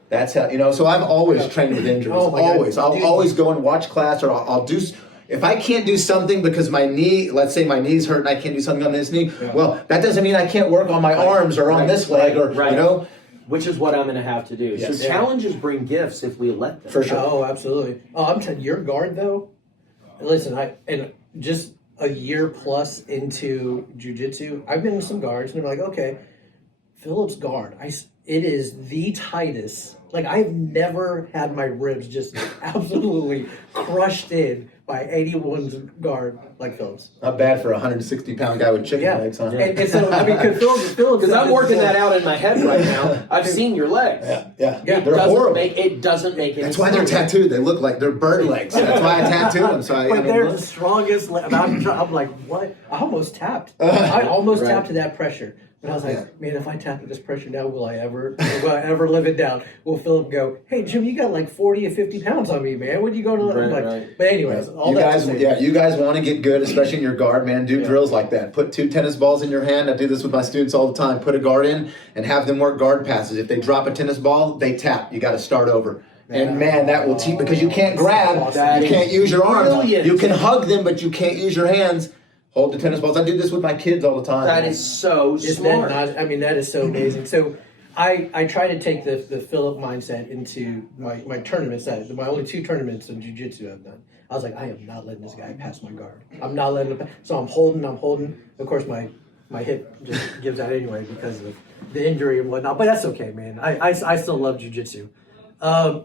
That's how, so I've always trained with injuries. Oh my God. Always. I'll always go and watch class, or I'll do, if I can't do something because my knee, let's say my knee's hurt and I can't do something on this knee, well, that doesn't mean I can't work on my arms or on this leg or, Which is what I'm going to have to do. Yes. So challenges bring gifts if we let them. For sure. Oh, absolutely. Oh, I'm telling you, your guard, though, listen, and just a year plus into jiu-jitsu, I've been with some guards, and they're like, okay, Phillip's guard, it is the tightest. Like, I've never had my ribs just absolutely crushed in by 81's guard like Phillip's. Not bad for a 160-pound guy with chicken legs, huh? And so, I mean, Because I'm working that out in my head right now. I've seen your legs. Yeah. It They're horrible. It doesn't make any That's why they're sense. tattooed. They look like they're bird legs. That's why I tattooed them. So But they're the strongest. I'm like, what? I almost tapped. I almost tapped to that pressure. But I was like, man, if I tap to this pressure now, will I ever live it down? Will Phillip go, hey, Jim, you got like 40 or 50 pounds on me, man. What are you going to let? Right. But anyways, all you that guys, to say, you guys want to get good, especially in your guard, man. Do drills like that. Put 2 tennis balls in your hand. I do this with my students all the time. Put a guard in and have them work guard passes. If they drop a tennis ball, they tap. You got to start over. And man, that will teach, because you can't grab, you can't use your arms. Brilliant. You can hug them, but you can't use your hands. Hold the tennis balls. I do this with my kids all the time. That is so smart. That is so amazing. So I try to take the Phillip mindset into my tournaments. My only 2 tournaments of jiu-jitsu I've done. I was like, I am not letting this guy pass my guard. I'm not letting him. So I'm holding. Of course, my hip just gives out anyway because of the injury and whatnot. But that's okay, man. I still love jiu-jitsu.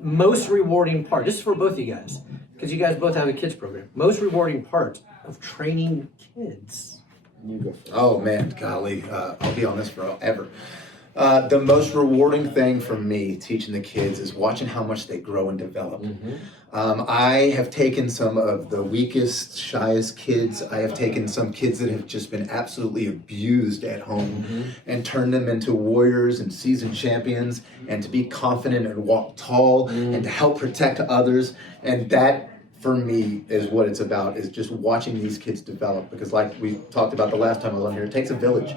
Most rewarding part, this is for both of you guys, because you guys both have a kids program. Most rewarding part of training kids. You go first. Oh man, golly, I'll be on this forever. The most rewarding thing for me teaching the kids is watching how much they grow and develop. I have taken some of the weakest, shyest kids. I have taken some kids that have just been absolutely abused at home and turned them into warriors and seasoned champions, and to be confident and walk tall and to help protect others. And that for me is what it's about, is just watching these kids develop, because like we talked about the last time I was on here, it takes a village,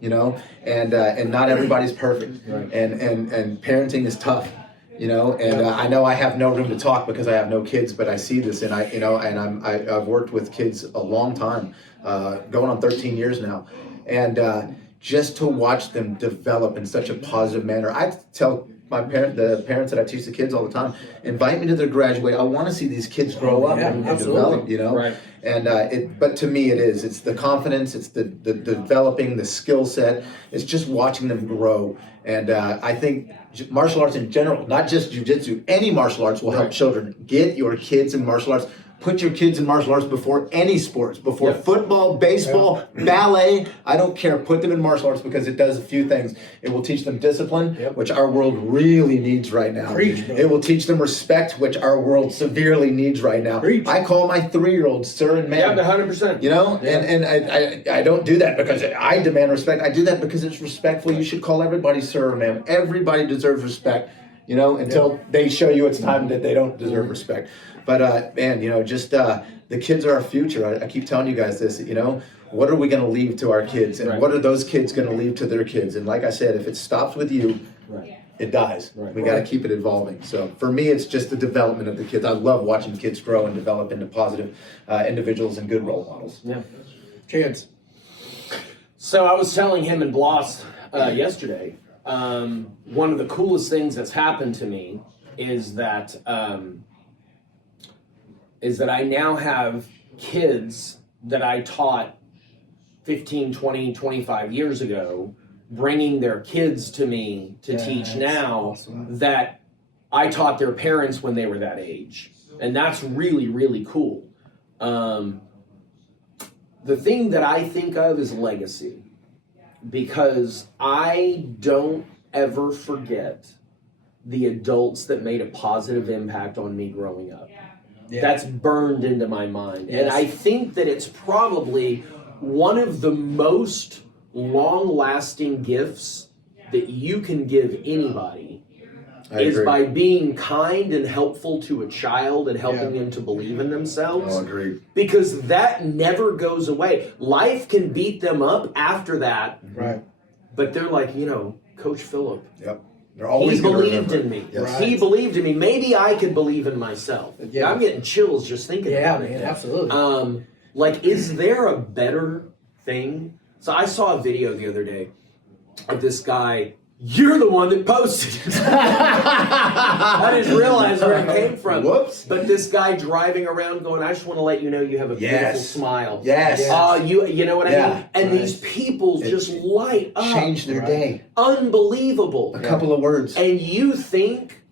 you know, and not everybody's perfect, and parenting is tough, you know, and I know I have no room to talk because I have no kids, but I see this, and I've worked with kids a long time, going on 13 years now, and just to watch them develop in such a positive manner. I tell the parents that I teach the kids all the time, invite me to their graduate. I want to see these kids grow up and develop, you know. Right. And but to me, it's the confidence, it's the developing the skill set. It's just watching them grow. And I think martial arts in general, not just jiu-jitsu, any martial arts will help children. Get your kids in martial arts. Put your kids in martial arts before any sports, before football, baseball, ballet. I don't care. Put them in martial arts because it does a few things. It will teach them discipline, which our world really needs right now. It will teach them respect, which our world severely needs right now. I call my 3-year-old sir and ma'am. Yeah, 100%. You know, and I don't do that because I demand respect. I do that because it's respectful. You should call everybody sir or ma'am. Everybody deserves respect, you know, until they show you it's time that they don't deserve respect. But man, you know, just the kids are our future. I keep telling you guys this, you know, what are we going to leave to our kids, and what are those kids going to leave to their kids? And like I said, if it stops with you, it dies. We got to keep it evolving. So for me, it's just the development of the kids. I love watching kids grow and develop into positive individuals and good role models. Yeah. Chance. So I was telling him and Bloss yesterday, one of the coolest things that's happened to me is that I now have kids that I taught 15, 20, 25 years ago, bringing their kids to me to teach now that I taught their parents when they were that age. And that's really, really cool. The thing that I think of is legacy, because I don't ever forget the adults that made a positive impact on me growing up. That's burned into my mind. And I think that it's probably one of the most long-lasting gifts that you can give anybody is by being kind and helpful to a child and helping them to believe in themselves. Oh, agreed. Because that never goes away. Life can beat them up after that. Right. But they're like, you know, Coach Phillip. Yep. He believed in me. He believed in me. Maybe I could believe in myself. I'm getting chills just thinking about it. Yeah, man, absolutely. Like, is there a better thing? So I saw a video the other day of this guy. You're the one that posted it. I didn't realize where it came from. Whoops. But this guy driving around going, I just want to let you know you have a beautiful smile. Yes. You know what I mean? And these people just light up. Change their day. Unbelievable. A couple of words. And you think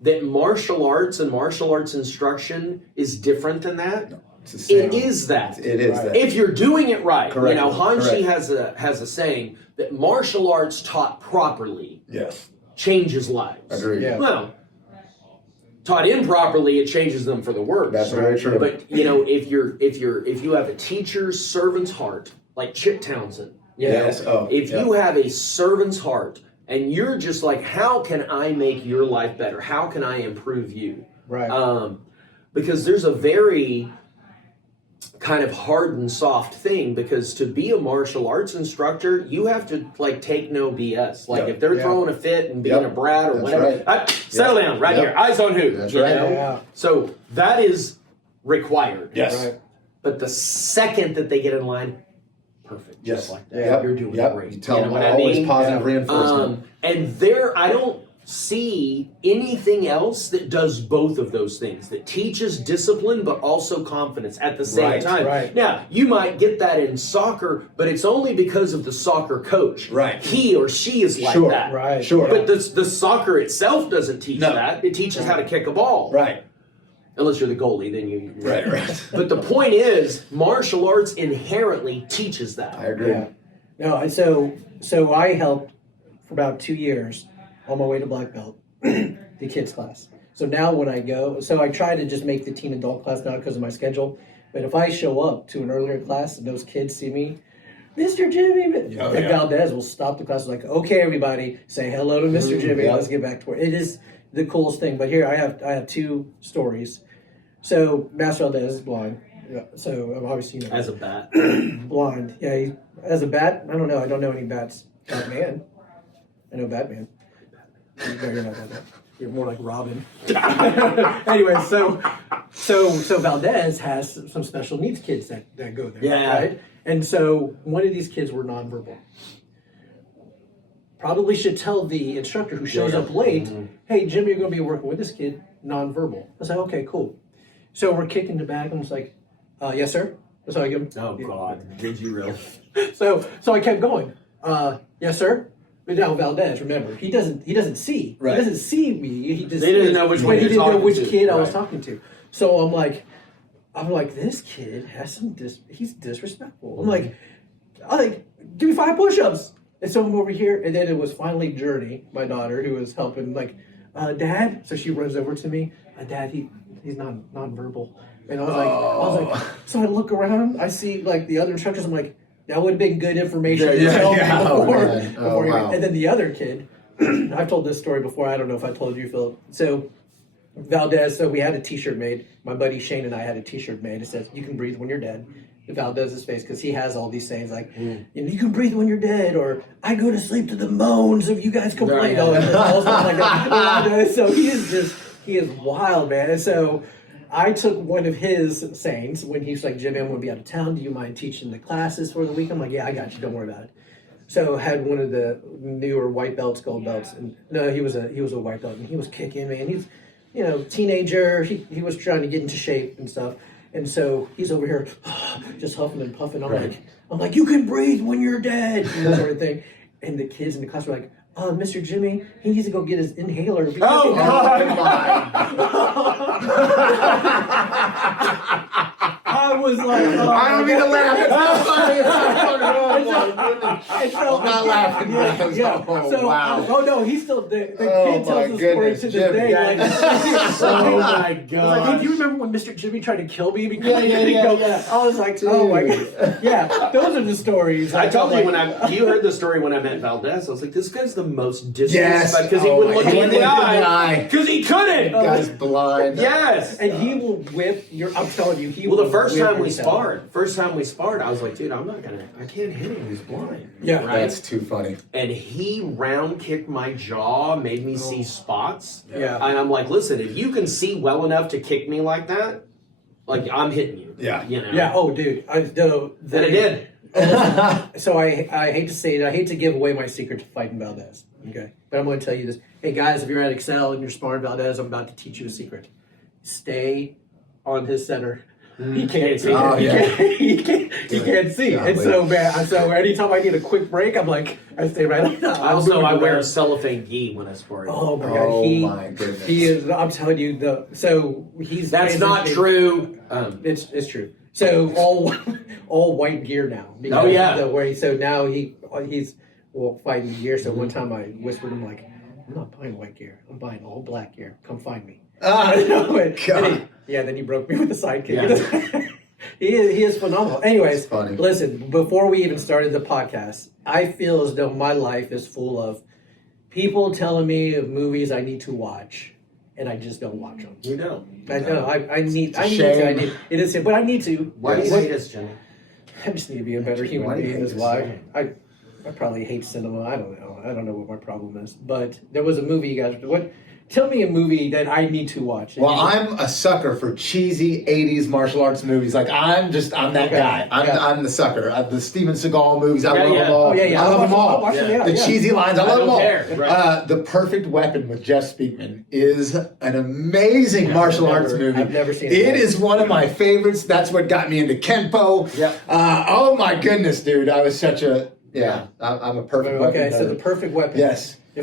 that martial arts and martial arts instruction is different than that? No, it's the same. It is that. It is that. If you're doing it right. Correct. You know, Hanshi has a saying that martial arts taught properly changes lives. Agreed. Yeah. Well, taught improperly, it changes them for the worse. That's very true. But you know, if you have a teacher's servant's heart, like Chip Townsend, you know, you have a servant's heart and you're just like, how can I make your life better? How can I improve you? Right. Because there's a very kind of hard and soft thing, because to be a martial arts instructor, you have to like take no BS. Like if they're throwing a fit and being a brat or whatever, settle down right here, eyes on who. That's you right. know? Yeah. So that is required. Yes. Right. But the second that they get in line, perfect. Yes. Just like that. You're doing great. You tell know them what always I mean? positive reinforcement. And I don't see anything else that does both of those things, that teaches discipline but also confidence at the same time. Right. Now, you might get that in soccer, but it's only because of the soccer coach. Right. He or she is like that. Right. Sure. But the soccer itself doesn't teach that. It teaches how to kick a ball. Right. Unless you're the goalie, then you... Right. But the point is, martial arts inherently teaches that. I agree. Yeah. No, and so I helped for about 2 years on my way to black belt, the kids class. So now when I go, so I try to just make the teen adult class now because of my schedule. But if I show up to an earlier class and those kids see me, Mr. Jimmy, Valdez will stop the class like, okay, everybody, say hello to Mr. Jimmy. Let's get back to work. It is the coolest thing. But here I have 2 stories. So Master Valdez is blind. Yeah, so I'm obviously As a bat. blind. Yeah, as a bat, I don't know. I don't know any bats. Batman. I know Batman. No, you're not Batman. You're more like Robin. Anyway, so Valdez has some special needs kids that go there. Yeah. Right? And so one of these kids were nonverbal. Probably should tell the instructor who shows up late, hey, Jimmy, you're going to be working with this kid, nonverbal. I was like, okay, cool. So we're kicking the back, and I was like, yes, sir. So I give him. Oh, God. Did you really? So I kept going. Yes, sir. But now Valdez, remember, he doesn't see. Right. He doesn't see me. He just They didn't know which one he you're didn't know talking which to. kid I was Right. talking to. So I'm like, this kid has some he's disrespectful. I'm like, give me 5 push-ups. And so I'm over here, and then it was finally Journey, my daughter, who was helping, like, Dad. So she runs over to me. Dad, he's nonverbal. And I was like, so I look around, I see like the other instructors. I'm like, that would have been good information to tell me before. Wow. And then the other kid, I've told this story before. I don't know if I told you, Phil. So Valdez. So we had a T-shirt made. My buddy Shane and I had a T-shirt made. It says, "You can breathe when you're dead." Valdez's face, because he has all these sayings like, "You can breathe when you're dead," or "I go to sleep to the moans if you guys complain." All stuff like that. So he is wild, man. And so I took one of his sayings when he's like, "Jimmy, I'm going to be out of town. Do you mind teaching the classes for the week?" I'm like, "Yeah, I got you. Don't worry about it." So had one of the newer white belts, gold belts, and no, he was a white belt, and he was kicking, man. He's teenager. He was trying to get into shape and stuff. And so he's over here just huffing and puffing. I'm like, you can breathe when you're dead, and that sort of thing. And the kids in the class were like, Mr. Jimmy, he needs to go get his inhaler. Oh, I was like, I don't mean to laugh. It's not funny. It's not funny. And so, I'm not laughing. Yeah. Oh, So, wow. oh no, he's still the Oh, kid my tells the story goodness, to this Jimmy. day. Oh, my He's like, hey, God. do you remember when Mr. Jimmy tried to kill me because I Yeah, didn't yeah, go? yeah. I was like, oh my god, yeah, those are the stories. I told you like, you heard the story when I met Valdez. I was like, this guy's the most Yes. disrespectful because he Oh, wouldn't look he me in the wouldn't look in the eye eye. because he couldn't. Guy's blind. Yes. and he will whip your. I'm telling you, he. Well, will the first whip time we your tail. sparred, I was like, dude, I can't hit him. He's blind. Yeah. Right? That's too funny. And he round kicked my jaw, made me see spots. Yeah. And I'm like, listen, if you can see well enough to kick me like that, like I'm hitting you. Yeah. You know? Yeah. Oh, dude. And it did. So I hate to say it. I hate to give away my secret to fighting Valdez. Okay, but I'm going to tell you this. Hey guys, if you're at Excel and you're sparring Valdez, I'm about to teach you a secret. Stay on his center. He can't see. Oh, yeah. He can't see. Golly. And so, man, so anytime I need a quick break, I'm like, I stay right on that. Also, I wear cellophane gi when I spar. Oh my god, Oh, my goodness. he is. I'm telling you, he's. That's not basically- true. It's true. So all white gear now. Because Oh, yeah. The way so now he's fighting gear. So one time I whispered him like, I'm not buying white gear. I'm buying all black gear. Come find me. God. Then he broke me with a sidekick. Yeah. He is phenomenal. Anyways, That's funny. listen, before we even started the podcast, I feel as though my life is full of people telling me of movies I need to watch, and I just don't watch them. You don't. I know. I need to. shame. It is, but I need to. Why do you hate us, Jimmy? I just need to be a better human Why do you being. hate Is this why I probably hate cinema. I don't know. I don't know what my problem is. But there was a movie you guys. Tell me a movie that I need to watch. Well, I'm a sucker for cheesy 80s martial arts movies. Like, I'm that guy. I'm the sucker. The Steven Seagal movies, I love them all. Oh, yeah. I love them all. I'll watch them, The cheesy lines, I love them all. Right. The Perfect Weapon with Jeff Speakman is an amazing martial arts movie. I've never seen it. It is one of my favorites. That's what got me into Kenpo. Yep. Oh my goodness, dude. I was such a, I'm a perfect weapon. Okay, so The Perfect Weapon. Yes. I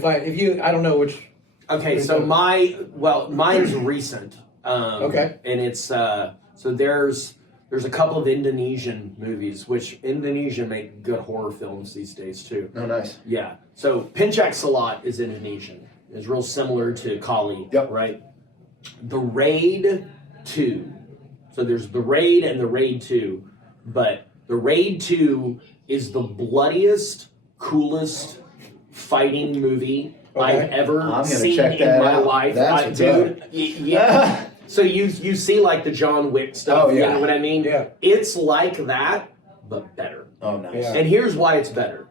don't know which. Okay, so mine's recent. Okay. And it's so there's a couple of Indonesian movies, which Indonesia make good horror films these days too. Oh, nice. Yeah. So Pencak Silat is Indonesian. It's real similar to Kali. Yep. Right. The Raid 2. So there's the Raid and the Raid 2, but the Raid 2 is the bloodiest, coolest fighting movie I've ever I'm gonna seen check in that my out. life. That's what's dude. Yeah. So you see like the John Wick stuff. Oh, yeah. You know what I mean? Yeah. It's like that, but better. Oh, nice. Yeah. And here's why it's better.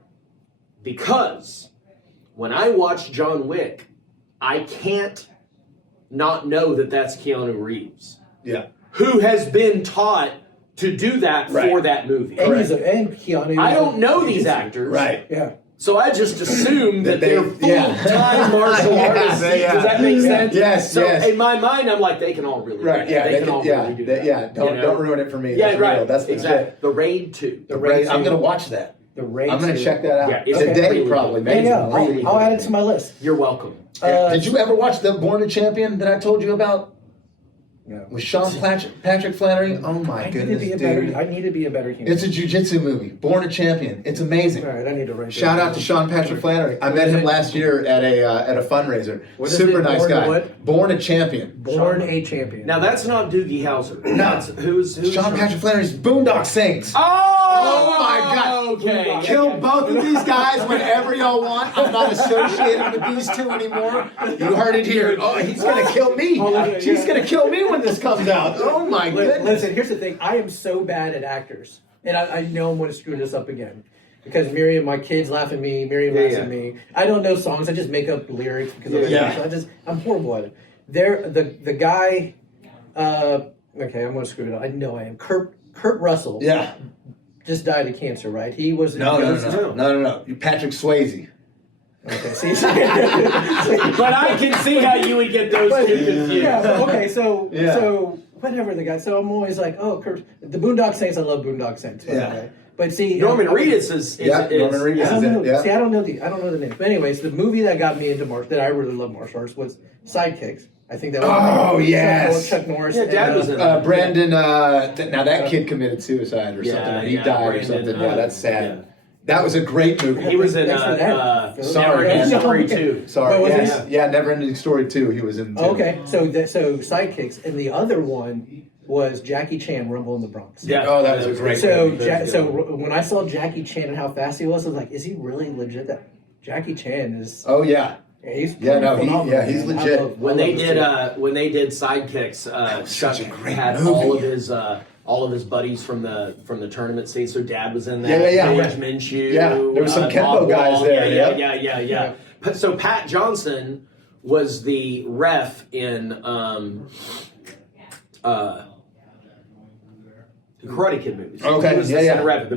Because when I watch John Wick, I can't not know that that's Keanu Reeves, Yeah. who has been taught to do that for Right. that movie. And Keanu. I don't know these actors. Right. Yeah. So I just assume that they're yeah. full-time martial artists. Yeah. Does that make sense? Yes, So yes. in my mind, I'm like, they can all really Right. do that. Yeah. They can all really do that. Yeah. Don't you know? ruin it for me. Yeah, That's right. real. That's exactly. legit. The Raid 2. The Raid I'm 2. gonna watch that. The Raid I'm gonna 2. check that out. Yeah, it's today, really probably. good. Maybe. Yeah, Really I'll add good. it to my list. You're welcome. Did you ever watch the Born a Champion that I told you about? No. With Sean Patrick Flannery? Oh my I need to goodness, be a dude. better. I need to be a better human. It's a jiu-jitsu movie. Born a Champion. It's amazing. All right, I need to write. Shout that out to down. Sean Patrick Flannery. I met him last year at a fundraiser. What is Super it? nice Born guy. what? Born a Champion. Born a champion. Now that's not Doogie Howser. No. That's, who's Sean Patrick Flannery's Boondock Saints. Oh my God. Okay. Kill both of these guys whenever y'all want. I'm not associated with these two anymore. You heard it here. Oh, he's gonna kill me. She's gonna kill me when this comes out. Oh my goodness. Listen, here's the thing. I am so bad at actors, and I know I'm going to screw this up again. Because Miriam, my kids laugh at me. Miriam laughs at me. I don't know songs. I just make up lyrics because I'm horrible at it. The guy. Okay, I'm going to screw it up. I know I am. Kurt Russell. Yeah. Just died of cancer, right? He was No. You Patrick Swayze. Okay, see, But I can see how you would get those two confused. yeah. Okay, so whatever the guy. So I'm always like, oh, Kurt, the Boondock Saints. I love Boondock Saints. By the way. But see, Norman Reedus is Norman Reedus I don't know. is it. Yeah. See, I don't know the name. But anyways, the movie that got me into that I really love martial arts was Sidekicks. I think that was Chuck Norris. Yeah, Dad was in that. Brandon. Now that kid committed suicide or something. And he died Brandon, or something. Yeah, that's sad. yeah. That was a great movie. He was in Thanks for that. Sorry, Never Ending man. Story 2. Sorry. What was Yes. it? Yeah, Never Ending Story 2. He was in. Too. Okay, so Sidekicks, and the other one was Jackie Chan, Rumble in the Bronx. Yeah. Oh, that was a great So, movie. so when I saw Jackie Chan and how fast he was, I was like, is he really legit? That Jackie Chan is. Oh yeah. He's Yeah, no, phenomenal, he's man. legit. When they did Sidekicks, Chuck such a great had movie. all of his buddies from the tournament stage. So Dad was in that. Yeah. Paige Minshew. Yeah, there was some Kempo Bob guys Wall. there, Yeah. So Pat Johnson was the ref in the Karate Kid movies. Okay, He was the yeah. center ref. The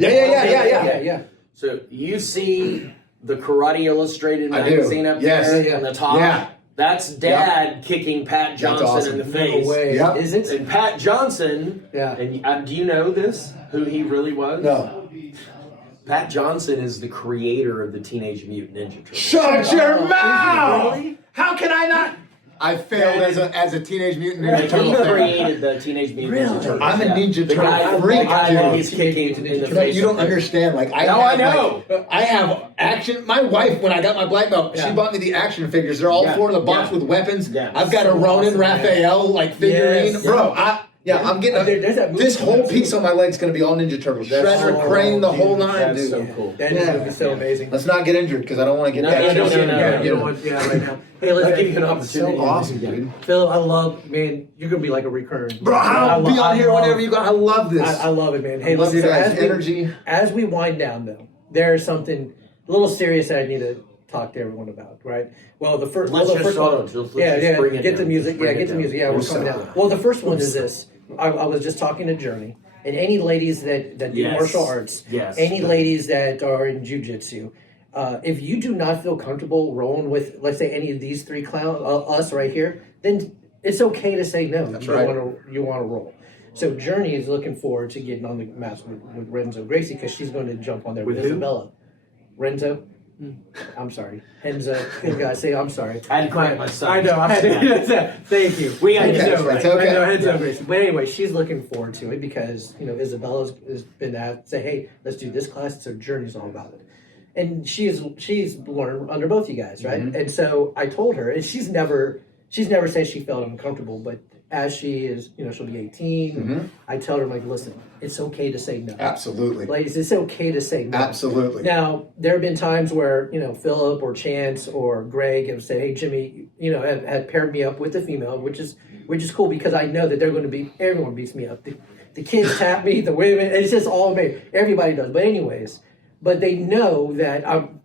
Yeah. So you see the Karate Illustrated I do. magazine up Yes. there on the top. Yeah. That's Dad kicking Pat Johnson awesome. in the face. No way. Yep. Is it? And Pat Johnson, Yeah. and do you know this? Who he really was? No. Pat Johnson is the creator of the Teenage Mutant Ninja Turtles. Shut your mouth! Really? How can I not? I failed as a Teenage Mutant Ninja He Turtle fan. created the Teenage Mutant Ninja Turtles. I'm a Ninja The Turtle guy, freak, the guy dude. that he's kicking in the No, face. you don't understand. Like I No, have, I know. Like, I have action. My wife, when I got my black belt, she bought me the action figures. They're all four in the box with weapons. Yeah. I've got a So Ronin awesome, Raphael figurine, Yes. bro. I'm getting There's that movie this whole coming piece on my leg's gonna be all Ninja Turtles. Shredder, so Crane, the cool, whole dude. nine, That's dude. so cool. That is going to be so amazing. Let's not get injured because I don't want to get No, that. no, shit. You don't want, right now. Hey, listen, I'll give you an So opportunity. awesome, dude. Phil, I love, man, you're going to be like a recurring. Bro, I'll be on here whenever you go. I love this. I love it, man. Hey, I love listen, you guys' as energy. As we wind down, though, there's something a little serious that I need to talk to everyone about, right? Well, the first, Let's well, the just first one, let's just bring it get down. the music, Just bring it get the down. music, we're coming down. Well, the first one is this. I was just talking to Journey, and any ladies that do Yes. martial arts, Yes. any ladies that are in jiu-jitsu, if you do not feel comfortable rolling with, let's say, any of these three clowns, us right here, then it's okay to say no. That's you right. You want to roll. So Journey is looking forward to getting on the mats with Renzo Gracie because she's going to jump on there with With who? Isabella. Renzo. I'm sorry. Henzo. You gotta say I'm sorry. I had to correct my son. I know. I had to, thank you. We got to Okay, do it it's right. okay. Renzo Gracie. But anyway, she's looking forward to it because Isabella's has been asked say, hey, let's do this class. So Journey's all about it, and she's learned under both you guys, right? Mm-hmm. And so I told her, and she's never said she felt uncomfortable, but as she is, she'll be 18. Mm-hmm. I tell her, I'm like, listen, it's okay to say no. Absolutely. Ladies, it's okay to say no. Absolutely. Now, there have been times where, Philip or Chance or Greg have said, hey, Jimmy, had paired me up with a female, which is which is cool because I know that they're going to be, everyone beats me up. The kids tap me, the women, it's just all me. Everybody does. But anyways, but they know that I'm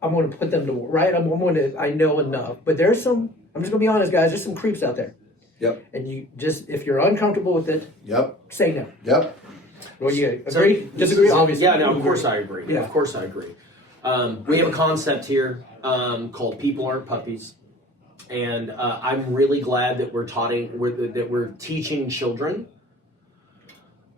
going to put them to, right? I know enough. But there's some, I'm just going to be honest, guys, there's some creeps out there. Yep. And you just, if you're uncomfortable with it, say no. Yep. Well, you agree? Disagree? Obviously. Yeah, no, of course I agree. Yeah. Of course I agree. We have a concept here called "People Aren't Puppies," and I'm really glad that we're teaching children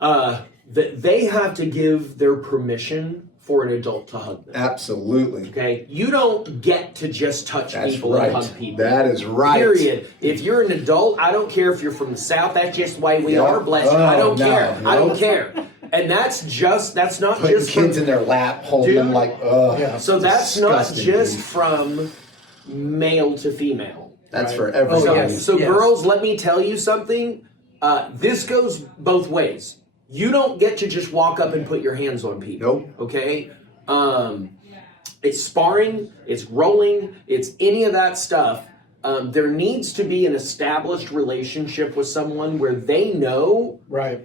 that they have to give their permission for an adult to hug them. Absolutely. Okay, you don't get to just touch people and hug people. That is right. Period. If you're an adult, I don't care if you're from the South. That's just the way we are. Bless you. I don't care. I don't care. And that's not Putting just kids in their lap, holding them like, So that's not disgusting, just dude. from male to female. That's Right. for everybody. So girls, let me tell you something. This goes both ways. You don't get to just walk up and put your hands on people. Nope. Okay? It's sparring, it's rolling, it's any of that stuff. There needs to be an established relationship with someone where they know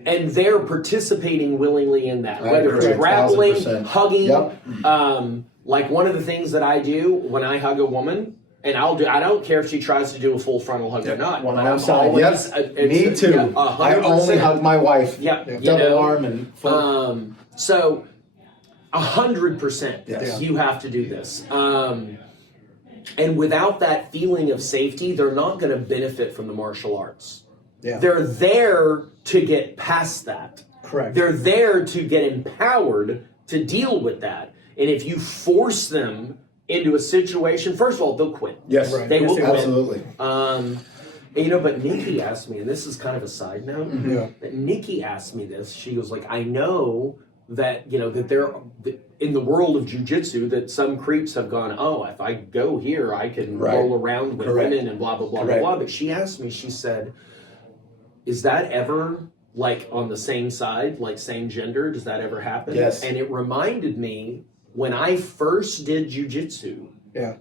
and they're participating willingly in that. Whether it's grappling, 1000%. hugging. Like one of the things that I do when I hug a woman, and I don't care if she tries to do a full frontal hug or not. One but arm I'm side. always, Me too. Yeah, I only 100%. hug my wife. Yeah, Double arm and full. So 100%, Yes. you have to do this. And without that feeling of safety, they're not going to benefit from the martial arts. Yeah. They're there to get past that. Correct. They're there to get empowered to deal with that. And if you force them into a situation, first of all, they'll quit. Yes. Right. They will quit. Absolutely. And, but Nikki asked me, and this is kind of a side note, that Nikki asked me this. She was like, I know that, that there, in the world of jiu-jitsu, that some creeps have gone, oh, if I go here, I can roll around with women and blah, blah, blah, blah, blah. But she asked me, she said, is that ever, like, on the same side, like same gender? Does that ever happen? Yes. And it reminded me, when I first did jiu-jitsu,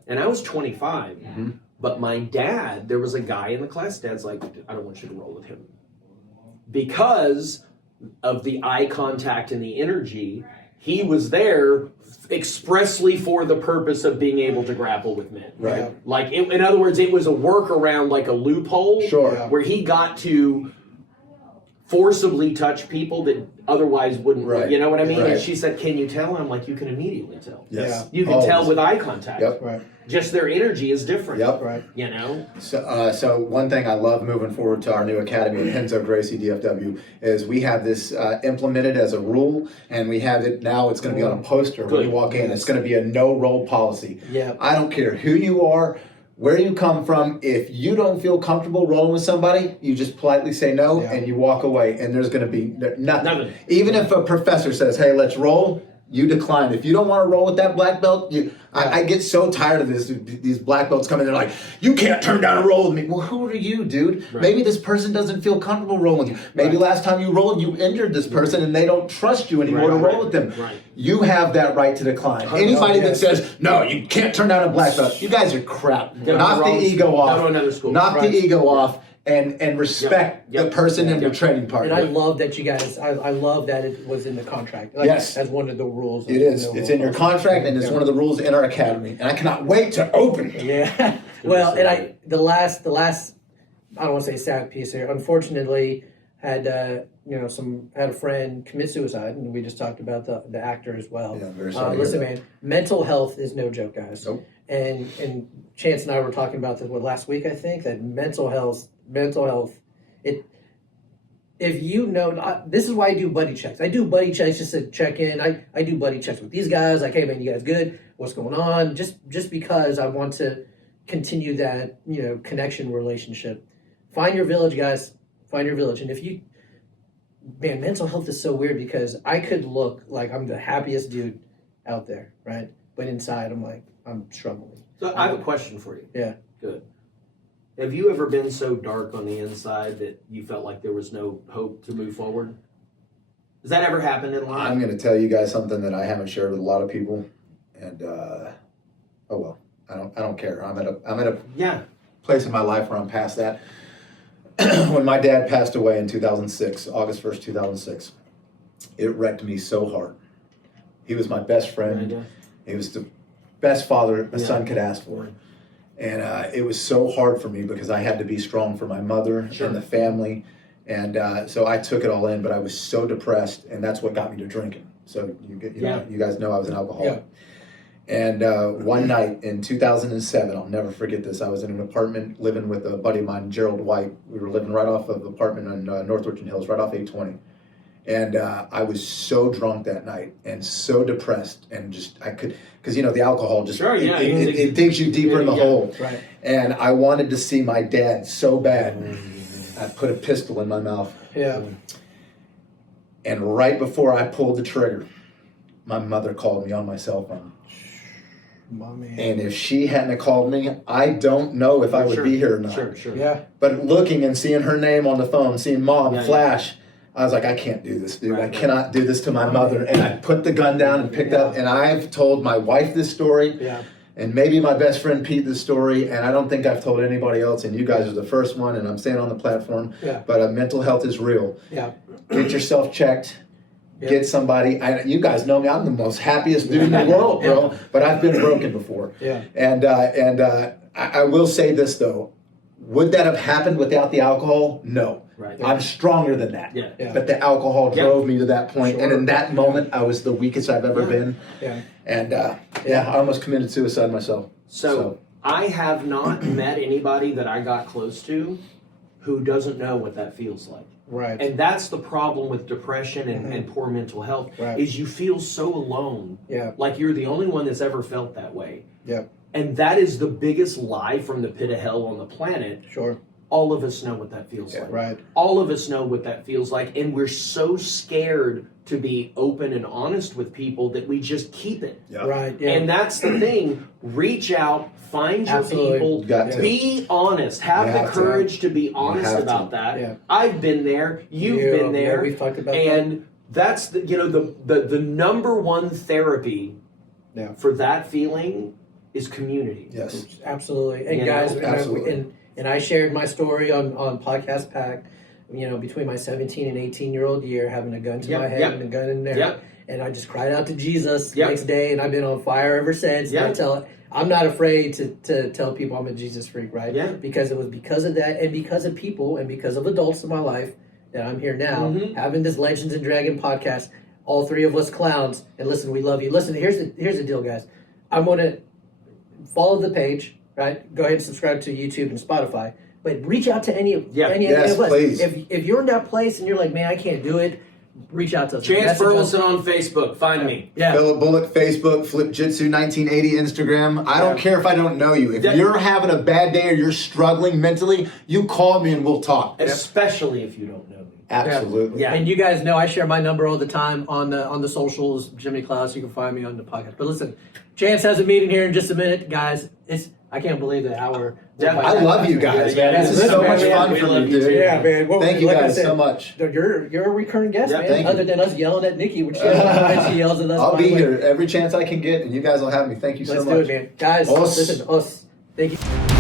and I was 25, but my dad, there was a guy in the class, Dad's like, I don't want you to roll with him. Because of the eye contact and the energy, he was there expressly for the purpose of being able to grapple with men. Right. Like, in other words, it was a workaround, like a loophole, where he got to forcibly touch people that otherwise wouldn't. Right. You know what I mean? Right. And she said, "Can you tell?" And I'm like, "You can immediately tell. Yes. You can tell with eye contact. Yep. Right. Just their energy is different. Yep. Right. You know." So one thing I love moving forward to our new academy at Renzo Gracie DFW is we have this implemented as a rule, and we have it now. It's going to be on a poster when you walk in. It's going to be a no roll policy. Yeah. I don't care who you are, where you come from. If you don't feel comfortable rolling with somebody, you just politely say no and you walk away. And there's going to be nothing. Even if a professor says, "Hey, let's roll," you decline. If you don't want to roll with that black belt, I get so tired of these black belts coming. They're like, "You can't turn down and roll with me." Well, who are you, dude? Right. Maybe this person doesn't feel comfortable rolling with you. Maybe last time you rolled, you injured this person and they don't trust you anymore to roll with them. Right. You have that right to decline. Anybody that says, "No, you can't turn down a black belt," you guys are crap. Knock the ego off. Go to another school. Knock the ego off. And respect the person and your training partner. And I love that you guys, I love that it was in the contract. Like, Yes. as one of the rules. It is. It's in your contract, and it's one of the rules in our academy. And I cannot wait to open it. Yeah. Well, and the last, I don't want to say sad piece here. Unfortunately, had had a friend commit suicide, and we just talked about the actor as well. Yeah, very sorry. Listen, man, mental health is no joke, guys. Nope. And Chance and I were talking about this last week, I think, that mental health. If you know, this is why I do buddy checks. I do buddy checks just to check in. I do buddy checks with these guys. Like, hey man, you guys good? What's going on? Just because I want to continue that connection relationship. Find your village, guys. Find your village. And if you, man, mental health is so weird because I could look like I'm the happiest dude out there, right? But inside, I'm struggling. So I have a question for you. Yeah. Good. Have you ever been so dark on the inside that you felt like there was no hope to move forward? Does that ever happen in life? I'm going to tell you guys something that I haven't shared with a lot of people, and oh well, I don't care. I'm at a place in my life where I'm past that. when my dad passed away in 2006, August 1st, 2006, it wrecked me so hard. He was my best friend. He was the best father a son could ask for. And it was so hard for me because I had to be strong for my mother and the family. And so I took it all in, but I was so depressed, and that's what got me to drinking. So you guys know I was an alcoholic. And one night in 2007, I'll never forget this. I was in an apartment living with a buddy of mine, Gerald White. We were living right off of the apartment on North Richmond Hills, right off 820. And I was so drunk that night and so depressed, and just I could, because the alcohol just it digs you deeper in the hole. Right. And I wanted to see my dad so bad. I put a pistol in my mouth. Yeah. And right before I pulled the trigger, my mother called me on my cell phone. Mommy. And if she hadn't have called me, I don't know if I would be here or not. Sure. Yeah. But looking and seeing her name on the phone, seeing Mom flash, I was like, I can't do this, dude. I cannot do this to my mother. And I put the gun down and picked up. And I've told my wife this story. Yeah. And maybe my best friend Pete this story. And I don't think I've told anybody else. And you guys are the first one. And I'm staying on the platform. Yeah. But mental health is real. Yeah. Get yourself checked. Get somebody. You guys know me. I'm the most happiest dude in the world, bro. But I've been broken before. Yeah. And I will say this though. Would that have happened without the alcohol? No. Right. I'm stronger than that. Yeah. But the alcohol drove me to that point. Sure. And in that moment, I was the weakest I've ever been. Yeah. And I almost committed suicide myself. So I have not met anybody that I got close to who doesn't know what that feels like. Right. And that's the problem with depression and poor mental health, is you feel so alone. Yeah. Like you're the only one that's ever felt that way. Yeah. And that is the biggest lie from the pit of hell on the planet. Sure. All of us know what that feels like. Right. All of us know what that feels like. And we're so scared to be open and honest with people that we just keep it. Yeah. Right. Yeah. And that's the thing. Reach out, find your people, be honest. Have the courage to be honest about that. Yeah. I've been there. You've been there. Yeah, we've talked about and that's the number one therapy for that feeling is community. Yes. Absolutely. And guys, and I shared my story on Podcast Pack, between my 17 and 18-year-old year, having a gun to my head and a gun in there. Yep. And I just cried out to Jesus the next day, and I've been on fire ever since. And I'm not afraid to tell people I'm a Jesus freak, right? Yeah. Because it was because of that, and because of people, and because of adults in my life that I'm here now, having this Legends and Dragon podcast, all three of us clowns, and listen, we love you. Listen, here's the deal, guys. I'm going to follow the page, right? Go ahead and subscribe to YouTube and Spotify. But reach out to any of us. Please. If you're in that place and you're like, man, I can't do it, reach out to us. Chance Burleson on Facebook. Find me. Yeah. Phillip Bulloch, Facebook, Flip Jitsu 1980, Instagram. I don't care if I don't know you. If you're having a bad day or you're struggling mentally, you call me and we'll talk. Especially if you don't know me. Absolutely. Yeah. And you guys know I share my number all the time on the socials, Jimmy Klaus. You can find me on the podcast. But listen, Chance has a meeting here in just a minute, guys. I can't believe the hour. I love you guys, man. This is so much fun for me, dude. Yeah, man. Well, thank you like guys I said, so much. You're a recurring guest, man. thank Other you. than us yelling at Nikki, which she yells at us. I'll be here every chance I can get, and you guys will have me. Thank you so much. Let's do it, man. Guys, Us. listen, us. Thank you.